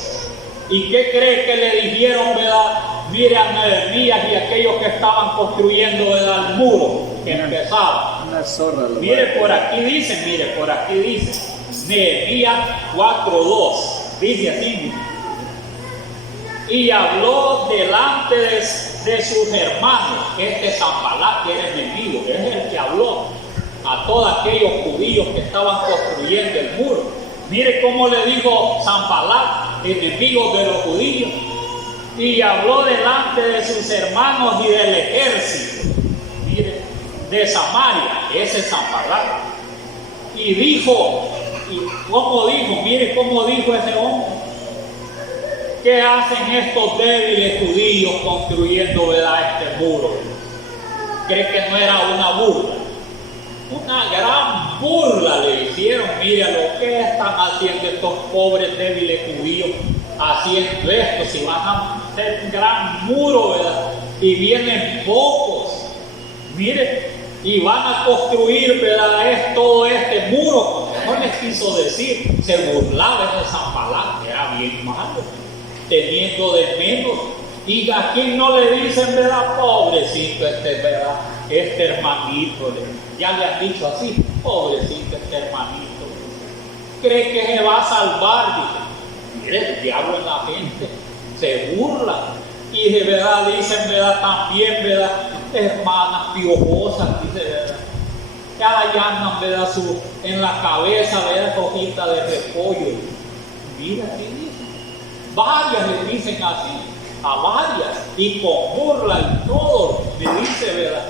¿Y qué cree que le dijeron, verdad? Mire a Nehemías y aquellos que estaban construyendo, ¿verdad?, el muro que empezaba. Una zorra. Mire, por aquí dice, Nehemías 4:2, dice así. Y habló delante de sus hermanos, Sanbalat, que era enemigo, es el que habló a todos aquellos judíos que estaban construyendo el muro. Mire cómo le dijo Sanbalat, enemigo de los judíos, y habló delante de sus hermanos y del ejército, mire, de Samaria, ese Sanbalat, y dijo, mire cómo dijo ese hombre: ¿qué hacen estos débiles judíos construyendo, ¿verdad?, este muro? ¿Cree que no era una burla? Una gran burla le hicieron. Mira lo que están haciendo estos pobres débiles judíos, haciendo esto. Si van a hacer un gran muro, ¿verdad?, y vienen pocos, mire, y van a construir, ¿verdad?, todo este muro. No les quiso decir, se burlaba de Sanbalat, que era bien malo, teniendo de menos. Y a quien no le dicen, ¿verdad?, pobrecito ¿verdad?, este hermanito, ya le han dicho así, pobrecito este hermanito, cree que se va a salvar. Dice, mire, el diablo en la gente se burla. Y de verdad dicen, ¿verdad?, también, ¿verdad?, hermanas piojosas, dice, ¿verdad?, ya andan, ¿verdad?, en la cabeza, ¿verdad?, hojita de repollo. Mira, ¿qué dicen? Varias le dicen así, a varias, y con burla y todo, le dice, ¿verdad?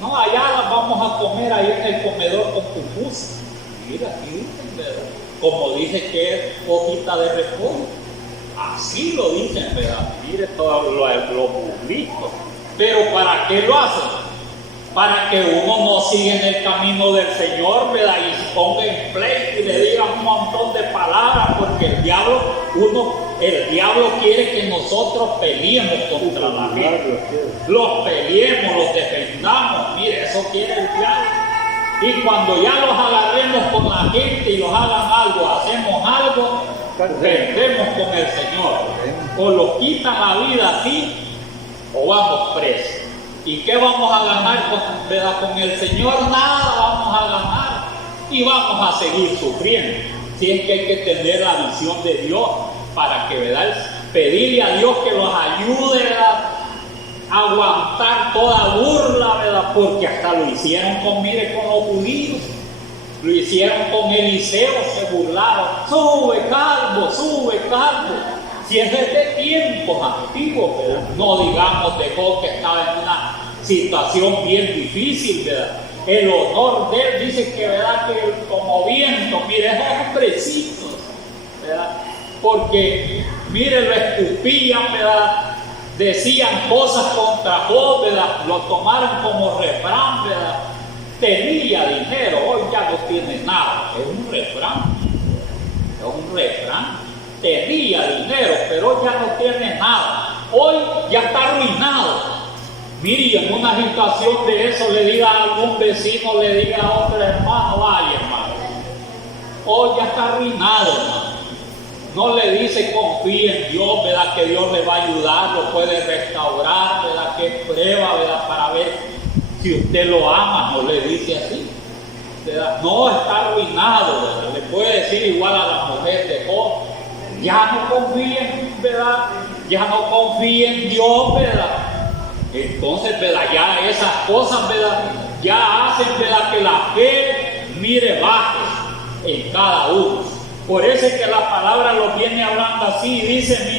No, allá las vamos a comer ahí en el comedor con pupusas. Mira, aquí dicen, ¿verdad?, como dice que es hojita de repollo. Así lo dicen, ¿verdad? Mire todo lo publico. Pero ¿para qué lo hacen? Para que uno no siga en el camino del Señor, ¿verdad?, y se ponga en pleito y le diga un montón de palabras, porque el diablo quiere que nosotros peleemos contra la gente. Los peleemos, los defendamos. Mire, eso quiere el diablo. Y cuando ya los agarremos con la gente y los hagan algo, hacemos algo, perdemos con el Señor. O los quitan la vida así, o vamos presos. ¿Y qué vamos a ganar con el Señor? Nada vamos a ganar. Y vamos a seguir sufriendo. Si es que hay que tener la visión de Dios para que, ¿verdad?, pedirle a Dios que los ayude a aguantar toda burla, ¿verdad?, porque hasta lo hicieron con los judíos. Lo hicieron con Eliseo, se burlaron. Sube calvo. Si es de tiempos antiguos, ¿verdad?, no digamos de Job, que estaba en una situación bien difícil, ¿verdad? El honor de él dice que, ¿verdad?, que como viento, mire, esos hombrecitos, ¿verdad?, porque, mire, lo escupían, ¿verdad?, decían cosas contra Job, ¿verdad?, lo tomaron como refrán, ¿verdad?, tenía dinero, hoy ya no tiene nada. Es un refrán. Tenía dinero, pero hoy ya no tiene nada. Hoy ya está arruinado. Mire, y en una situación de eso le diga a algún vecino, le diga a otro hermano, vaya hermano, hoy ya está arruinado, hermano. No le dice confíe en Dios, ¿verdad? Que Dios le va a ayudar, lo puede restaurar, ¿verdad? Que es prueba, ¿verdad? Para ver si usted lo ama, no le dice así, ¿verdad? No, está arruinado, ¿verdad? Le puede decir igual a la mujer de Job, ya no confíen, ¿verdad? Ya no confíen en Dios, ¿verdad? Entonces, ¿verdad? Ya esas cosas, ¿verdad? Ya hacen, ¿verdad? Que la fe, mire, baje en cada uno. Por eso es que la palabra lo viene hablando así, dice así,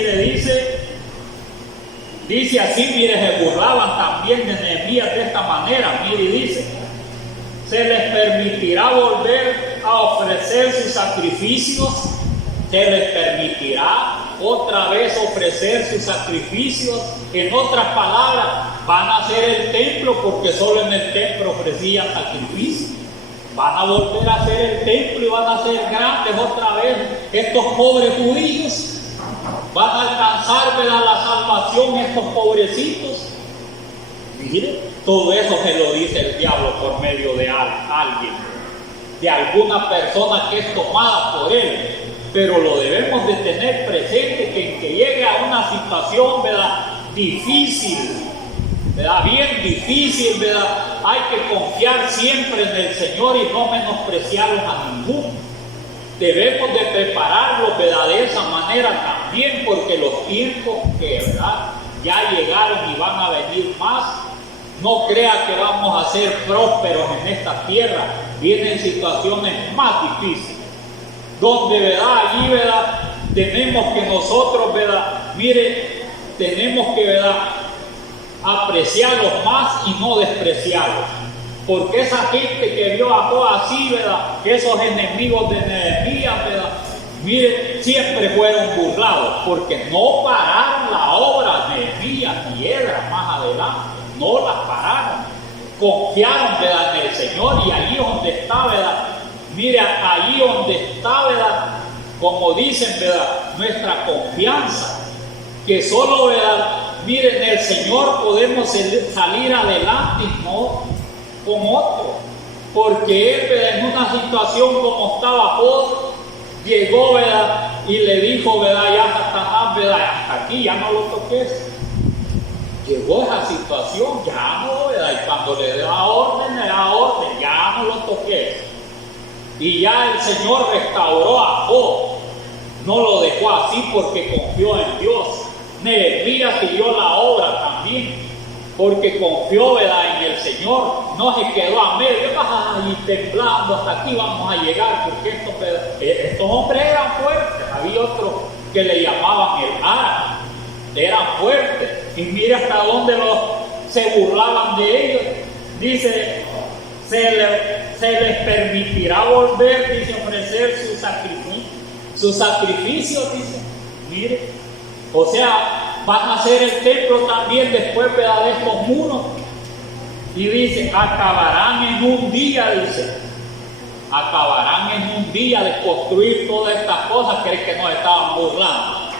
mire, se burlaban también de Nehemías de esta manera, mire, dice, se les permitirá volver a ofrecer sus sacrificios, se les permitirá otra vez ofrecer sus sacrificios. En otras palabras, van a hacer el templo porque solo en el templo ofrecían sacrificios. Van a volver a hacer el templo y van a ser grandes otra vez estos pobres judíos. Van a alcanzar, ¿verdad?, la salvación estos pobrecitos. Mire, todo eso se lo dice el diablo por medio de alguien, de alguna persona que es tomada por él. Pero lo debemos de tener presente, que llegue a una situación, ¿verdad?, difícil, ¿verdad?, bien difícil, ¿verdad?, hay que confiar siempre en el Señor y no menospreciarlos a ninguno. Debemos de prepararlos, ¿verdad?, de esa manera también, porque los tiempos que, ¿verdad?, ya llegaron y van a venir más. No crea que vamos a ser prósperos en esta tierra. Vienen situaciones más difíciles, donde, ¿verdad?, allí, ¿verdad?, tenemos que nosotros, ¿verdad?, mire, tenemos que, ¿verdad?, apreciarlos más y no despreciarlos. Porque esa gente que vio a Job así, ¿verdad?, esos enemigos de Nehemías, ¿verdad?, mire, siempre fueron burlados, porque no pararon la obra de Nehemías y Esdras más adelante, no las pararon. Confiaron, ¿verdad?, en el Señor, y allí donde está, ¿verdad?, mire, allí donde está, ¿verdad?, como dicen, ¿verdad?, nuestra confianza, que solo, ¿verdad?, miren, en el Señor podemos salir adelante y no con otro, porque Él, ¿verdad?, en una situación como estaba Job, llegó, ¿verdad?, y le dijo, ¿verdad?, ya Satanás, ¿verdad?, hasta aquí, ya no lo toques. Llegó esa situación, ya no, ¿verdad?, y cuando le da orden, ya no lo toques. Y ya el Señor restauró a Job, no lo dejó así porque confió en Dios. Nehemías siguió la obra también, porque confió, ¿verdad?, en el Señor. No se quedó a medio, y temblando, hasta aquí vamos a llegar, porque estos hombres eran fuertes. Había otros que le llamaban el árabe, eran fuertes, y mira hasta dónde se burlaban de ellos. Dice, se les permitirá volver, dice, ofrecer su sacrificio, dice, mire, o sea, van a hacer el templo también después, ¿verdad?, de estos muros. Y dice, acabarán en un día, dice, acabarán en un día de construir todas estas cosas. ¿Creen que nos estaban burlando?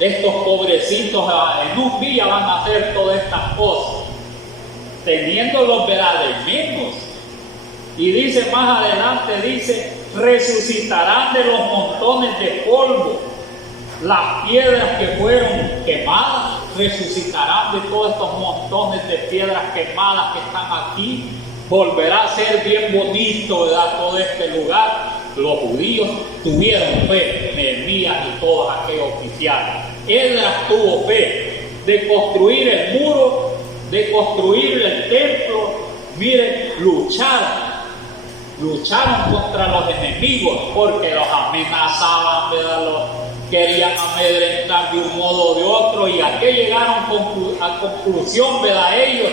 Estos pobrecitos en un día van a hacer todas estas cosas, teniéndolos, ¿verdad?, de menos. Y dice más adelante, dice, resucitarán de los montones de polvo. Las piedras que fueron quemadas resucitarán de todos estos montones de piedras quemadas que están aquí. Volverá a ser bien bonito, ¿verdad?, todo este lugar. Los judíos tuvieron fe, Nehemías y todos aquellos oficiales. Esdras tuvo fe de construir el muro, de construir el templo. Miren, lucharon contra los enemigos, porque los amenazaban, ¿verdad?, querían amedrentar de un modo o de otro, y a qué llegaron a conclusión, ¿verdad?, ellos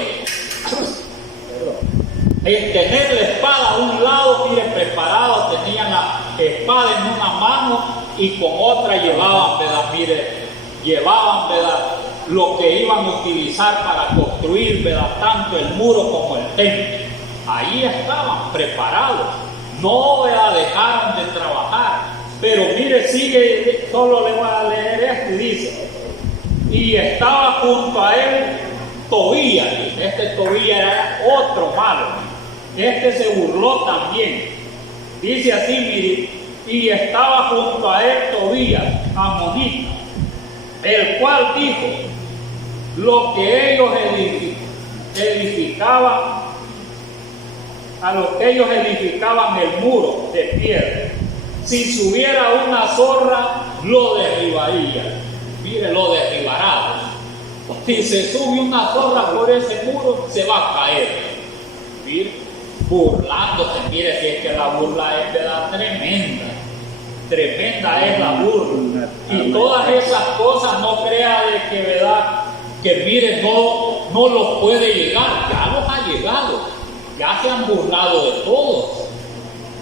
en tener la espada a un lado, miren, preparado, tenían la espada en una mano y con otra llevaban, ¿verdad?, ¿verdad?, lo que iban a utilizar para construir, ¿verdad?, tanto el muro como el templo. ahí estaban preparados, no la dejaron de trabajar. Pero mire, sigue, solo le voy a leer esto y dice, y estaba junto a él Tobías. Este Tobías era otro malo, este se burló también. Dice así, mire, y estaba junto a él Tobías, amonita, el cual dijo, lo que ellos edificaban, a lo que ellos edificaban el muro de piedra, si subiera una zorra, lo derribaría. Mire, lo derribará. Si se sube una zorra por ese muro, se va a caer. Mire, burlándose. Mire, si es que la burla es verdad tremenda. Tremenda es la burla. Y todas esas cosas no crea de que verdad, que mire, no los puede llegar. Ya los ha llegado. Ya se han burlado de todos.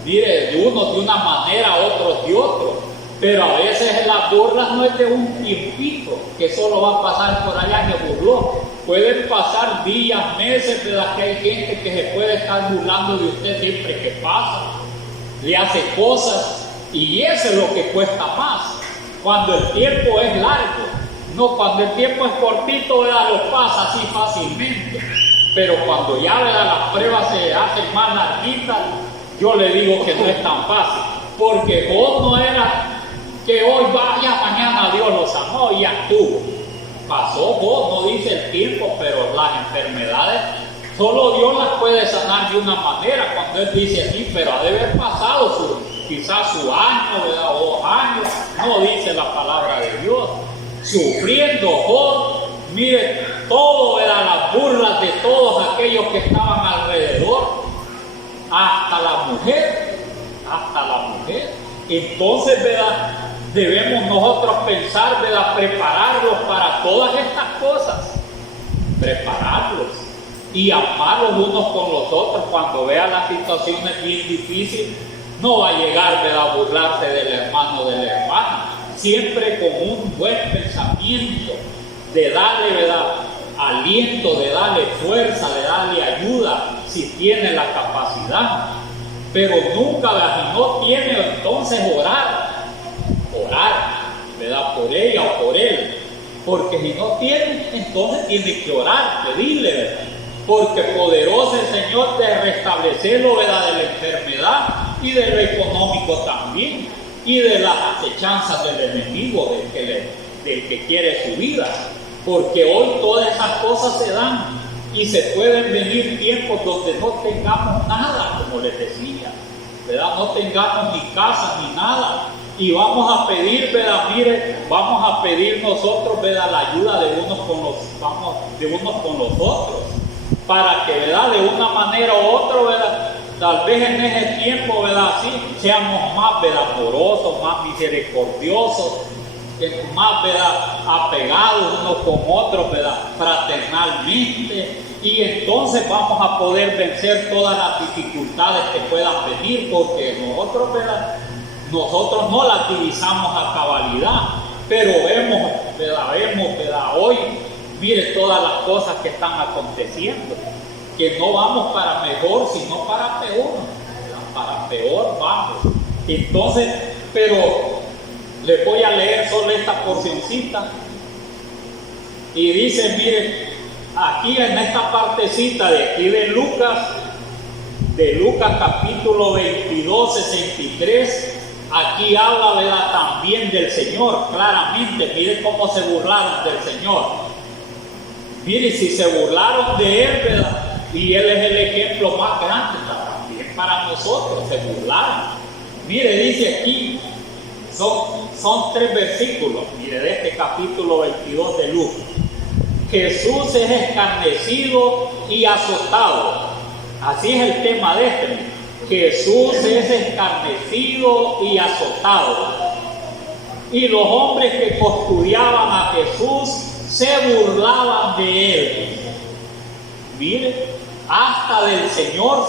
Mire, de unos de una manera, otros de otro. Pero a veces las burlas no es de un tiempito que solo va a pasar por allá que burló. Pueden pasar días, meses, ¿verdad? Que hay gente que se puede estar burlando de usted siempre que pasa. Le hace cosas y eso es lo que cuesta más. Cuando el tiempo es largo. No, cuando el tiempo es cortito, ¿verdad? Lo pasa así fácilmente. Pero cuando ya, ¿verdad? Las pruebas se hacen más larguitas, yo le digo que no es tan fácil. Porque Job no era que hoy vaya, mañana Dios lo sanó y ya estuvo. Pasó Job, no dice el tiempo, pero las enfermedades solo Dios las puede sanar de una manera. Cuando Él dice así, pero ha de haber pasado quizás su año, ¿verdad? O años, no dice la palabra de Dios. Sufriendo Job, mire, todo eran las burlas de todos aquellos que estaban alrededor, hasta la mujer. Entonces, ¿verdad? Debemos nosotros pensar, ¿verdad? Prepararlos para todas estas cosas, prepararlos y amarlos unos con los otros. Cuando vean las situaciones bien difíciles, no va a llegar, ¿verdad? A burlarse del hermano o de la hermana, siempre con un buen pensamiento, de darle, ¿verdad? Aliento, de darle fuerza, de darle ayuda, si tiene la capacidad. Pero nunca, ¿verdad? Si no tiene, entonces orar, ¿verdad? Por ella o por él. Porque si no tiene, entonces tiene que orar, pedirle, ¿verdad? Porque poderoso es el Señor de restablecerlo, ¿verdad? De la enfermedad y de lo económico también, y de las acechanzas del enemigo, del que quiere su vida. Porque hoy todas esas cosas se dan. Y se pueden venir tiempos donde no tengamos nada, como les decía, ¿verdad? No tengamos ni casa ni nada. Y vamos a pedir, ¿verdad? Mire, vamos a pedir nosotros, ¿verdad? La ayuda de unos con los otros. Para que, ¿verdad? De una manera u otra, ¿verdad? Tal vez en ese tiempo, ¿verdad? Sí, seamos más, ¿verdad? Amorosos, más misericordiosos, más, ¿verdad? Apegados unos con otros, ¿verdad? Fraternalmente, y entonces vamos a poder vencer todas las dificultades que puedan venir, porque nosotros, ¿verdad? Nosotros no las divisamos a cabalidad, pero vemos, ¿verdad? Hoy, mire todas las cosas que están aconteciendo, que no vamos para mejor, sino para peor, ¿verdad? Para peor vamos. Entonces, pero les voy a leer solo esta porcioncita. Y dice, mire, aquí en esta partecita de aquí de Lucas capítulo 22, 63, aquí habla, ¿verdad? También del Señor, claramente. Mire cómo se burlaron del Señor. Mire, si se burlaron de Él, ¿verdad? Y Él es el ejemplo más grande también para nosotros, se burlaron. Mire, dice aquí, son 3 versículos, mire, de este capítulo 22 de Lucas. Jesús es escarnecido y azotado. Así es el tema de este. Jesús es escarnecido y azotado. Y los hombres que custodiaban a Jesús se burlaban de él. Mire, hasta del Señor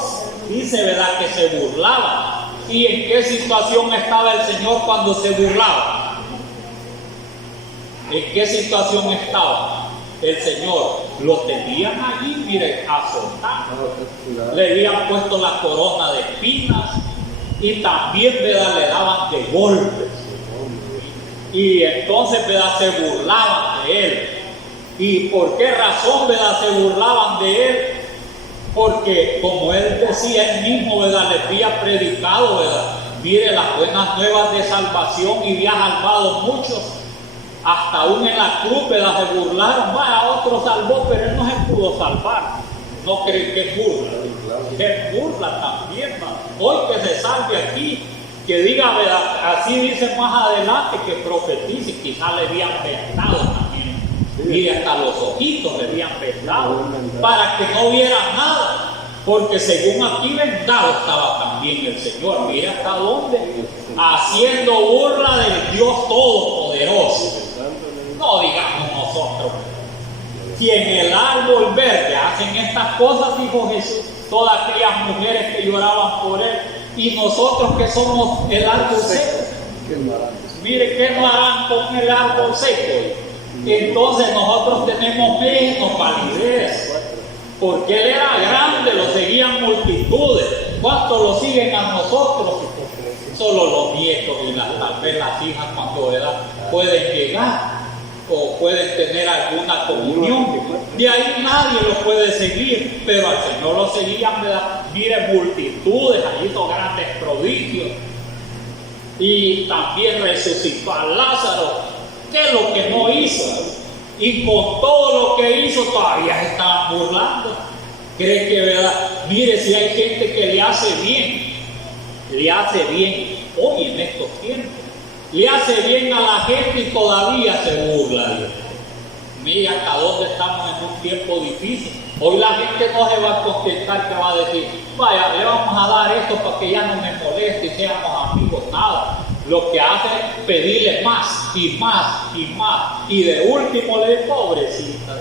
dice, ¿verdad? Que se burlaban. ¿Y en qué situación estaba el Señor cuando se burlaba? ¿En qué situación estaba? el Señor, lo tenían allí, mire, azotado. Le habían puesto la corona de espinas y también, ¿verdad?, le daban de golpes. Y entonces, ¿verdad?, se burlaban de él. ¿Y por qué razón, ¿verdad?, se burlaban de él? Porque, como él decía él mismo, ¿verdad?, les había predicado, ¿verdad?, mire, las buenas nuevas de salvación y había salvado muchos. Hasta aún en la cruz, ¿verdad?, se burlaron. Vaya, otro salvó, pero él no se pudo salvar. No creen que es burla. Es burla también, ¿verdad? Hoy que se salve aquí, que diga, ¿verdad?, así dice más adelante, que profetice, quizás le habían vendado también. Mire, hasta los ojitos le habían vendado, para que no viera nada. Porque según aquí vendado estaba también el Señor. Mire hasta dónde, haciendo burla del Dios Todopoderoso. No digamos nosotros. Si en el árbol verde hacen estas cosas, dijo Jesús, todas aquellas mujeres que lloraban por él, y nosotros que somos el árbol seco, mire, ¿qué no harán con el árbol seco? Entonces nosotros tenemos menos validez, porque él era grande, lo seguían multitudes. ¿Cuántos lo siguen a nosotros? Solo los nietos y tal vez las hijas, cuando pueden llegar o pueden tener alguna comunión. De ahí nadie lo puede seguir, pero al Señor lo seguían, ¿verdad? Mire, multitudes, allí hizo grandes prodigios. Y también resucitó a Lázaro. ¿Qué es lo que no hizo? Y con todo lo que hizo todavía se estaban burlando. ¿Cree que, verdad? Mire, si hay gente que le hace bien hoy en estos tiempos, le hace bien a la gente y todavía se burla de él. Mire hasta dónde estamos en un tiempo difícil. Hoy la gente no se va a contentar, que va a decir, vaya, le vamos a dar esto para que ya no me moleste y seamos amigos, nada. Lo que hace es pedirle más y más y más. Y de último le dice, pobrecita,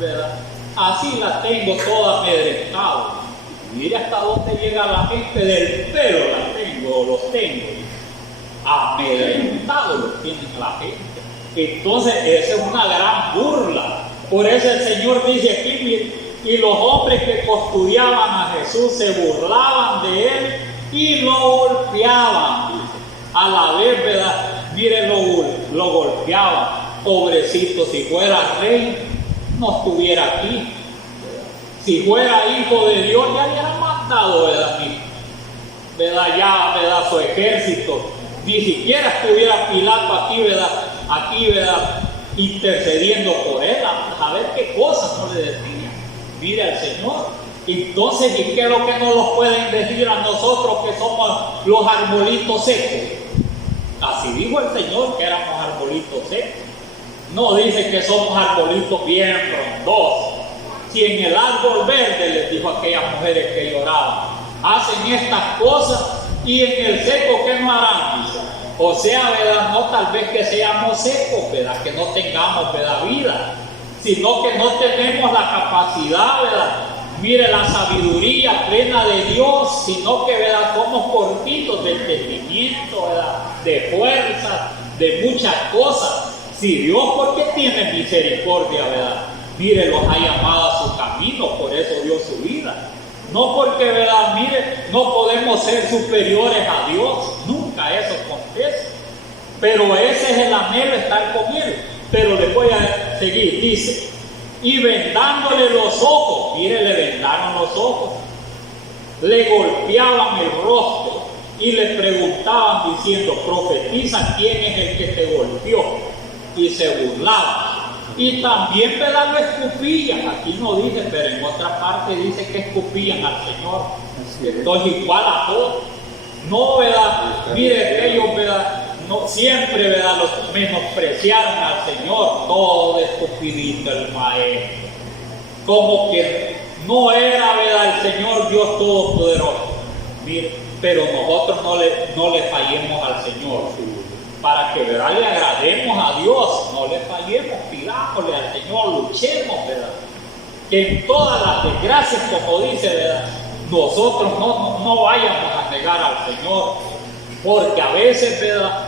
¿verdad? Así la tengo toda amedrentada. Mire hasta dónde llega la gente, del pelo la tengo, los tengo. Amedrentados los tiene la gente. Entonces, esa es una gran burla. Por eso el Señor dice aquí, y los hombres que custodiaban a Jesús se burlaban de él y lo golpeaban. A la vez, ¿verdad? Miren, lo golpeaban. Pobrecito, si fuera rey, no estuviera aquí. Si fuera hijo de Dios, ya hubiera matado, ¿verdad? Ya, ¿verdad?, su ejército. Ni siquiera estuviera Pilato aquí, ¿verdad? Aquí, ¿verdad?, intercediendo por él. A ver qué cosas no le decían. Mire al Señor. Entonces, ¿y qué es lo que no nos pueden decir a nosotros que somos los arbolitos secos? Así dijo el Señor, que éramos arbolitos secos. No dice que somos arbolitos bien frondosos. Si en el árbol verde, les dijo a aquellas mujeres que lloraban, hacen estas cosas, y en el seco, ¿qué no harán? Dice. O sea, ¿verdad?, no tal vez que seamos secos, ¿verdad?, que no tengamos, ¿verdad?, vida, sino que no tenemos la capacidad, ¿verdad?, mire, la sabiduría plena de Dios, sino que, ¿verdad?, somos cortitos de entendimiento, ¿verdad?, de fuerza, de muchas cosas. Si Dios, porque tiene misericordia, ¿verdad?, mire, los ha llamado a su camino, por eso dio su vida. No porque, ¿verdad?, mire, no podemos ser superiores a Dios, nunca eso acontece. Pero ese es el anhelo, estar con Él. Pero les voy a seguir, dice, y vendándole los ojos, mire, le vendaron los ojos, le golpeaban el rostro y le preguntaban diciendo, profetiza quién es el que te golpeó, y se burlaban. Y también, ¿verdad?, lo escupían. Aquí no dice, pero en otra parte dice que escupían al Señor. Entonces, igual a todos. No, ¿verdad? Mire, ellos, ¿verdad?, no, siempre, ¿verdad?, los menospreciaron al Señor. Todo escupidito el maestro. Como que no era, ¿verdad?, el Señor Dios Todopoderoso. Mire, pero nosotros no le fallemos al Señor. Para que, ¿verdad?, le agrademos a Dios, no le fallemos, pidámosle al Señor, luchemos, ¿verdad?, que en todas las desgracias, como dice, ¿verdad?, nosotros no vayamos a negar al Señor, porque a veces, ¿verdad?,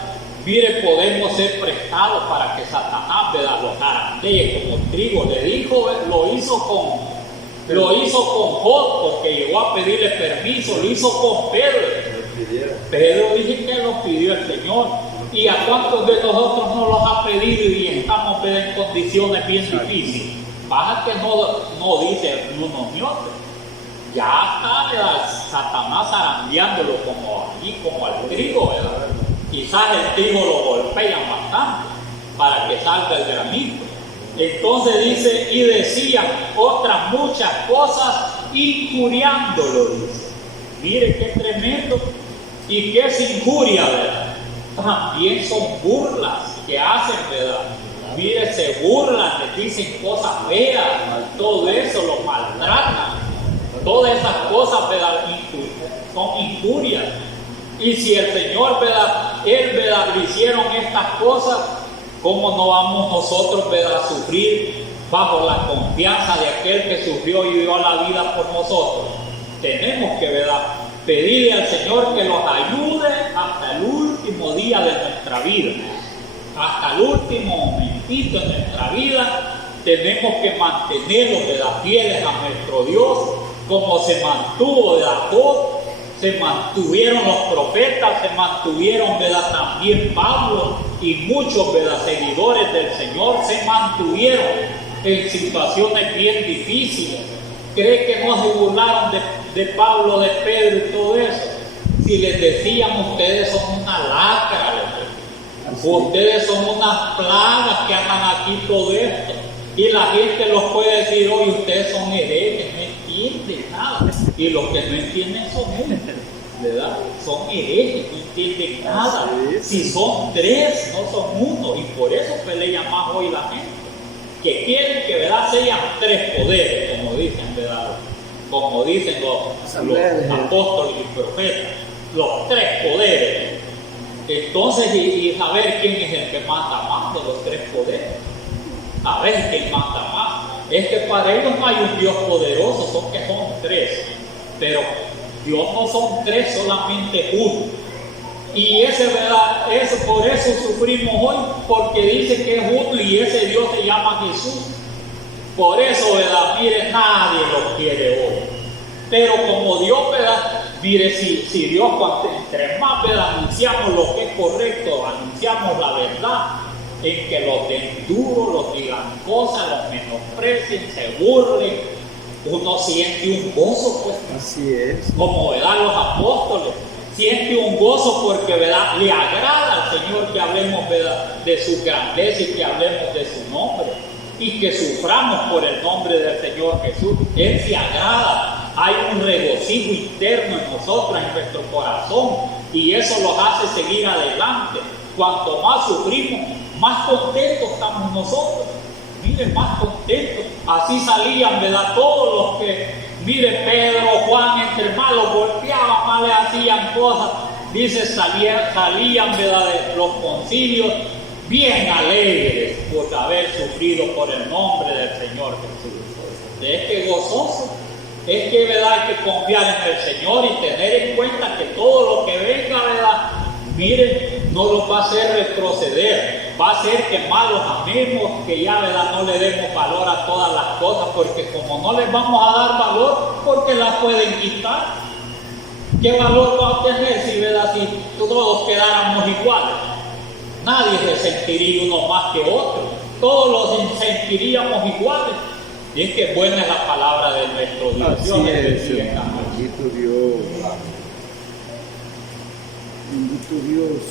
mire, podemos ser prestados para que Satanás, ¿verdad?, los zarandee como trigo. Le dijo, lo hizo con Job, porque llegó a pedirle permiso. Lo hizo con Pedro. Pedro dice que lo pidió el Señor. ¿Y a cuántos de nosotros no los ha pedido y estamos en condiciones bien difíciles? Baja que no dice uno ni otro. Ya está, ¿verdad?, Satanás zarandeándolo como al trigo, ¿verdad? Quizás el trigo lo golpean bastante para que salga el granito. Entonces dice, y decían otras muchas cosas injuriándolo, dice. Mire qué tremendo. ¿Y qué es injuria, verdad? También son burlas que hacen, ¿verdad? Mire, se burlan, les dicen cosas feas, todo eso, lo maltratan. Todas esas cosas, ¿verdad?, son injurias. Y si el Señor, ¿verdad?, Él, ¿verdad?, le hicieron estas cosas, ¿cómo no vamos nosotros, ¿verdad?, a sufrir bajo la confianza de aquel que sufrió y dio la vida por nosotros? Tenemos que, ¿verdad?, pedirle al Señor que nos ayude hasta el último día de nuestra vida. Hasta el último momentito de nuestra vida tenemos que mantenernos, ¿verdad?, fieles a nuestro Dios, como se mantuvo de Jacob, se mantuvieron los profetas, se mantuvieron, ¿verdad?, también Pablo y muchos, ¿verdad?, seguidores del Señor se mantuvieron en situaciones bien difíciles. ¿Cree que no se burlaron de Pablo, de Pedro y todo eso? Si les decían, ustedes son una lacra, ustedes son unas plagas que andan aquí todo esto. Y la gente los puede decir, oye, ustedes son herejes, no entienden nada. Y los que no entienden son uno, ¿verdad? Son herejes, no entienden nada. Si son tres, no son uno. Y por eso pelean más hoy la gente. Que quieren que, ¿verdad?, sean tres poderes, como dicen, ¿verdad?, como dicen los apóstoles y profetas, los tres poderes. Entonces, y saber quién es el que manda más de los tres poderes, a ver quién manda más. Es que para ellos no hay un Dios poderoso, son tres, pero Dios no son tres, solamente uno. Y ¿verdad?, por eso sufrimos hoy, porque dice que es uno y ese Dios se llama Jesús. Por eso, ¿verdad?, mire, nadie lo quiere hoy. Pero como Dios, ¿verdad?, mire, si Dios, entre más, ¿verdad?, anunciamos lo que es correcto, anunciamos la verdad, en que los den duro, los digan cosas, los menosprecien, se burlen, uno siente un gozo, pues. Así es. Como, ¿verdad?, los apóstoles. Siente un gozo porque, ¿verdad?, le agrada al Señor que hablemos, ¿verdad?, de su grandeza y que hablemos de su nombre y que suframos por el nombre del Señor Jesús. Él se agrada, hay un regocijo interno en nosotros, en nuestro corazón, y eso los hace seguir adelante. Cuanto más sufrimos, más contentos estamos nosotros. Miren, más contentos. Así salían, ¿verdad?, todos los que, mire, Pedro, Juan, entre más los golpeaban, más le hacían cosas. Dice, salían, ¿verdad?, de los concilios bien alegres por haber sufrido por el nombre del Señor Jesús. Es que gozoso, es que, ¿verdad?, hay que confiar en el Señor y tener en cuenta que todo lo que venga, ¿verdad?, miren, no los va a hacer retroceder, va a hacer que más los amemos, que ya, ¿verdad?, no le demos valor a todas las cosas, porque como no les vamos a dar valor, porque las pueden quitar. ¿Qué valor va a tener si, ¿verdad?, si todos quedáramos iguales? Nadie se sentiría uno más que otro, todos los sentiríamos iguales. Y es que buena es la palabra de nuestro Dios. Así es, bendito Dios. Bendito Dios.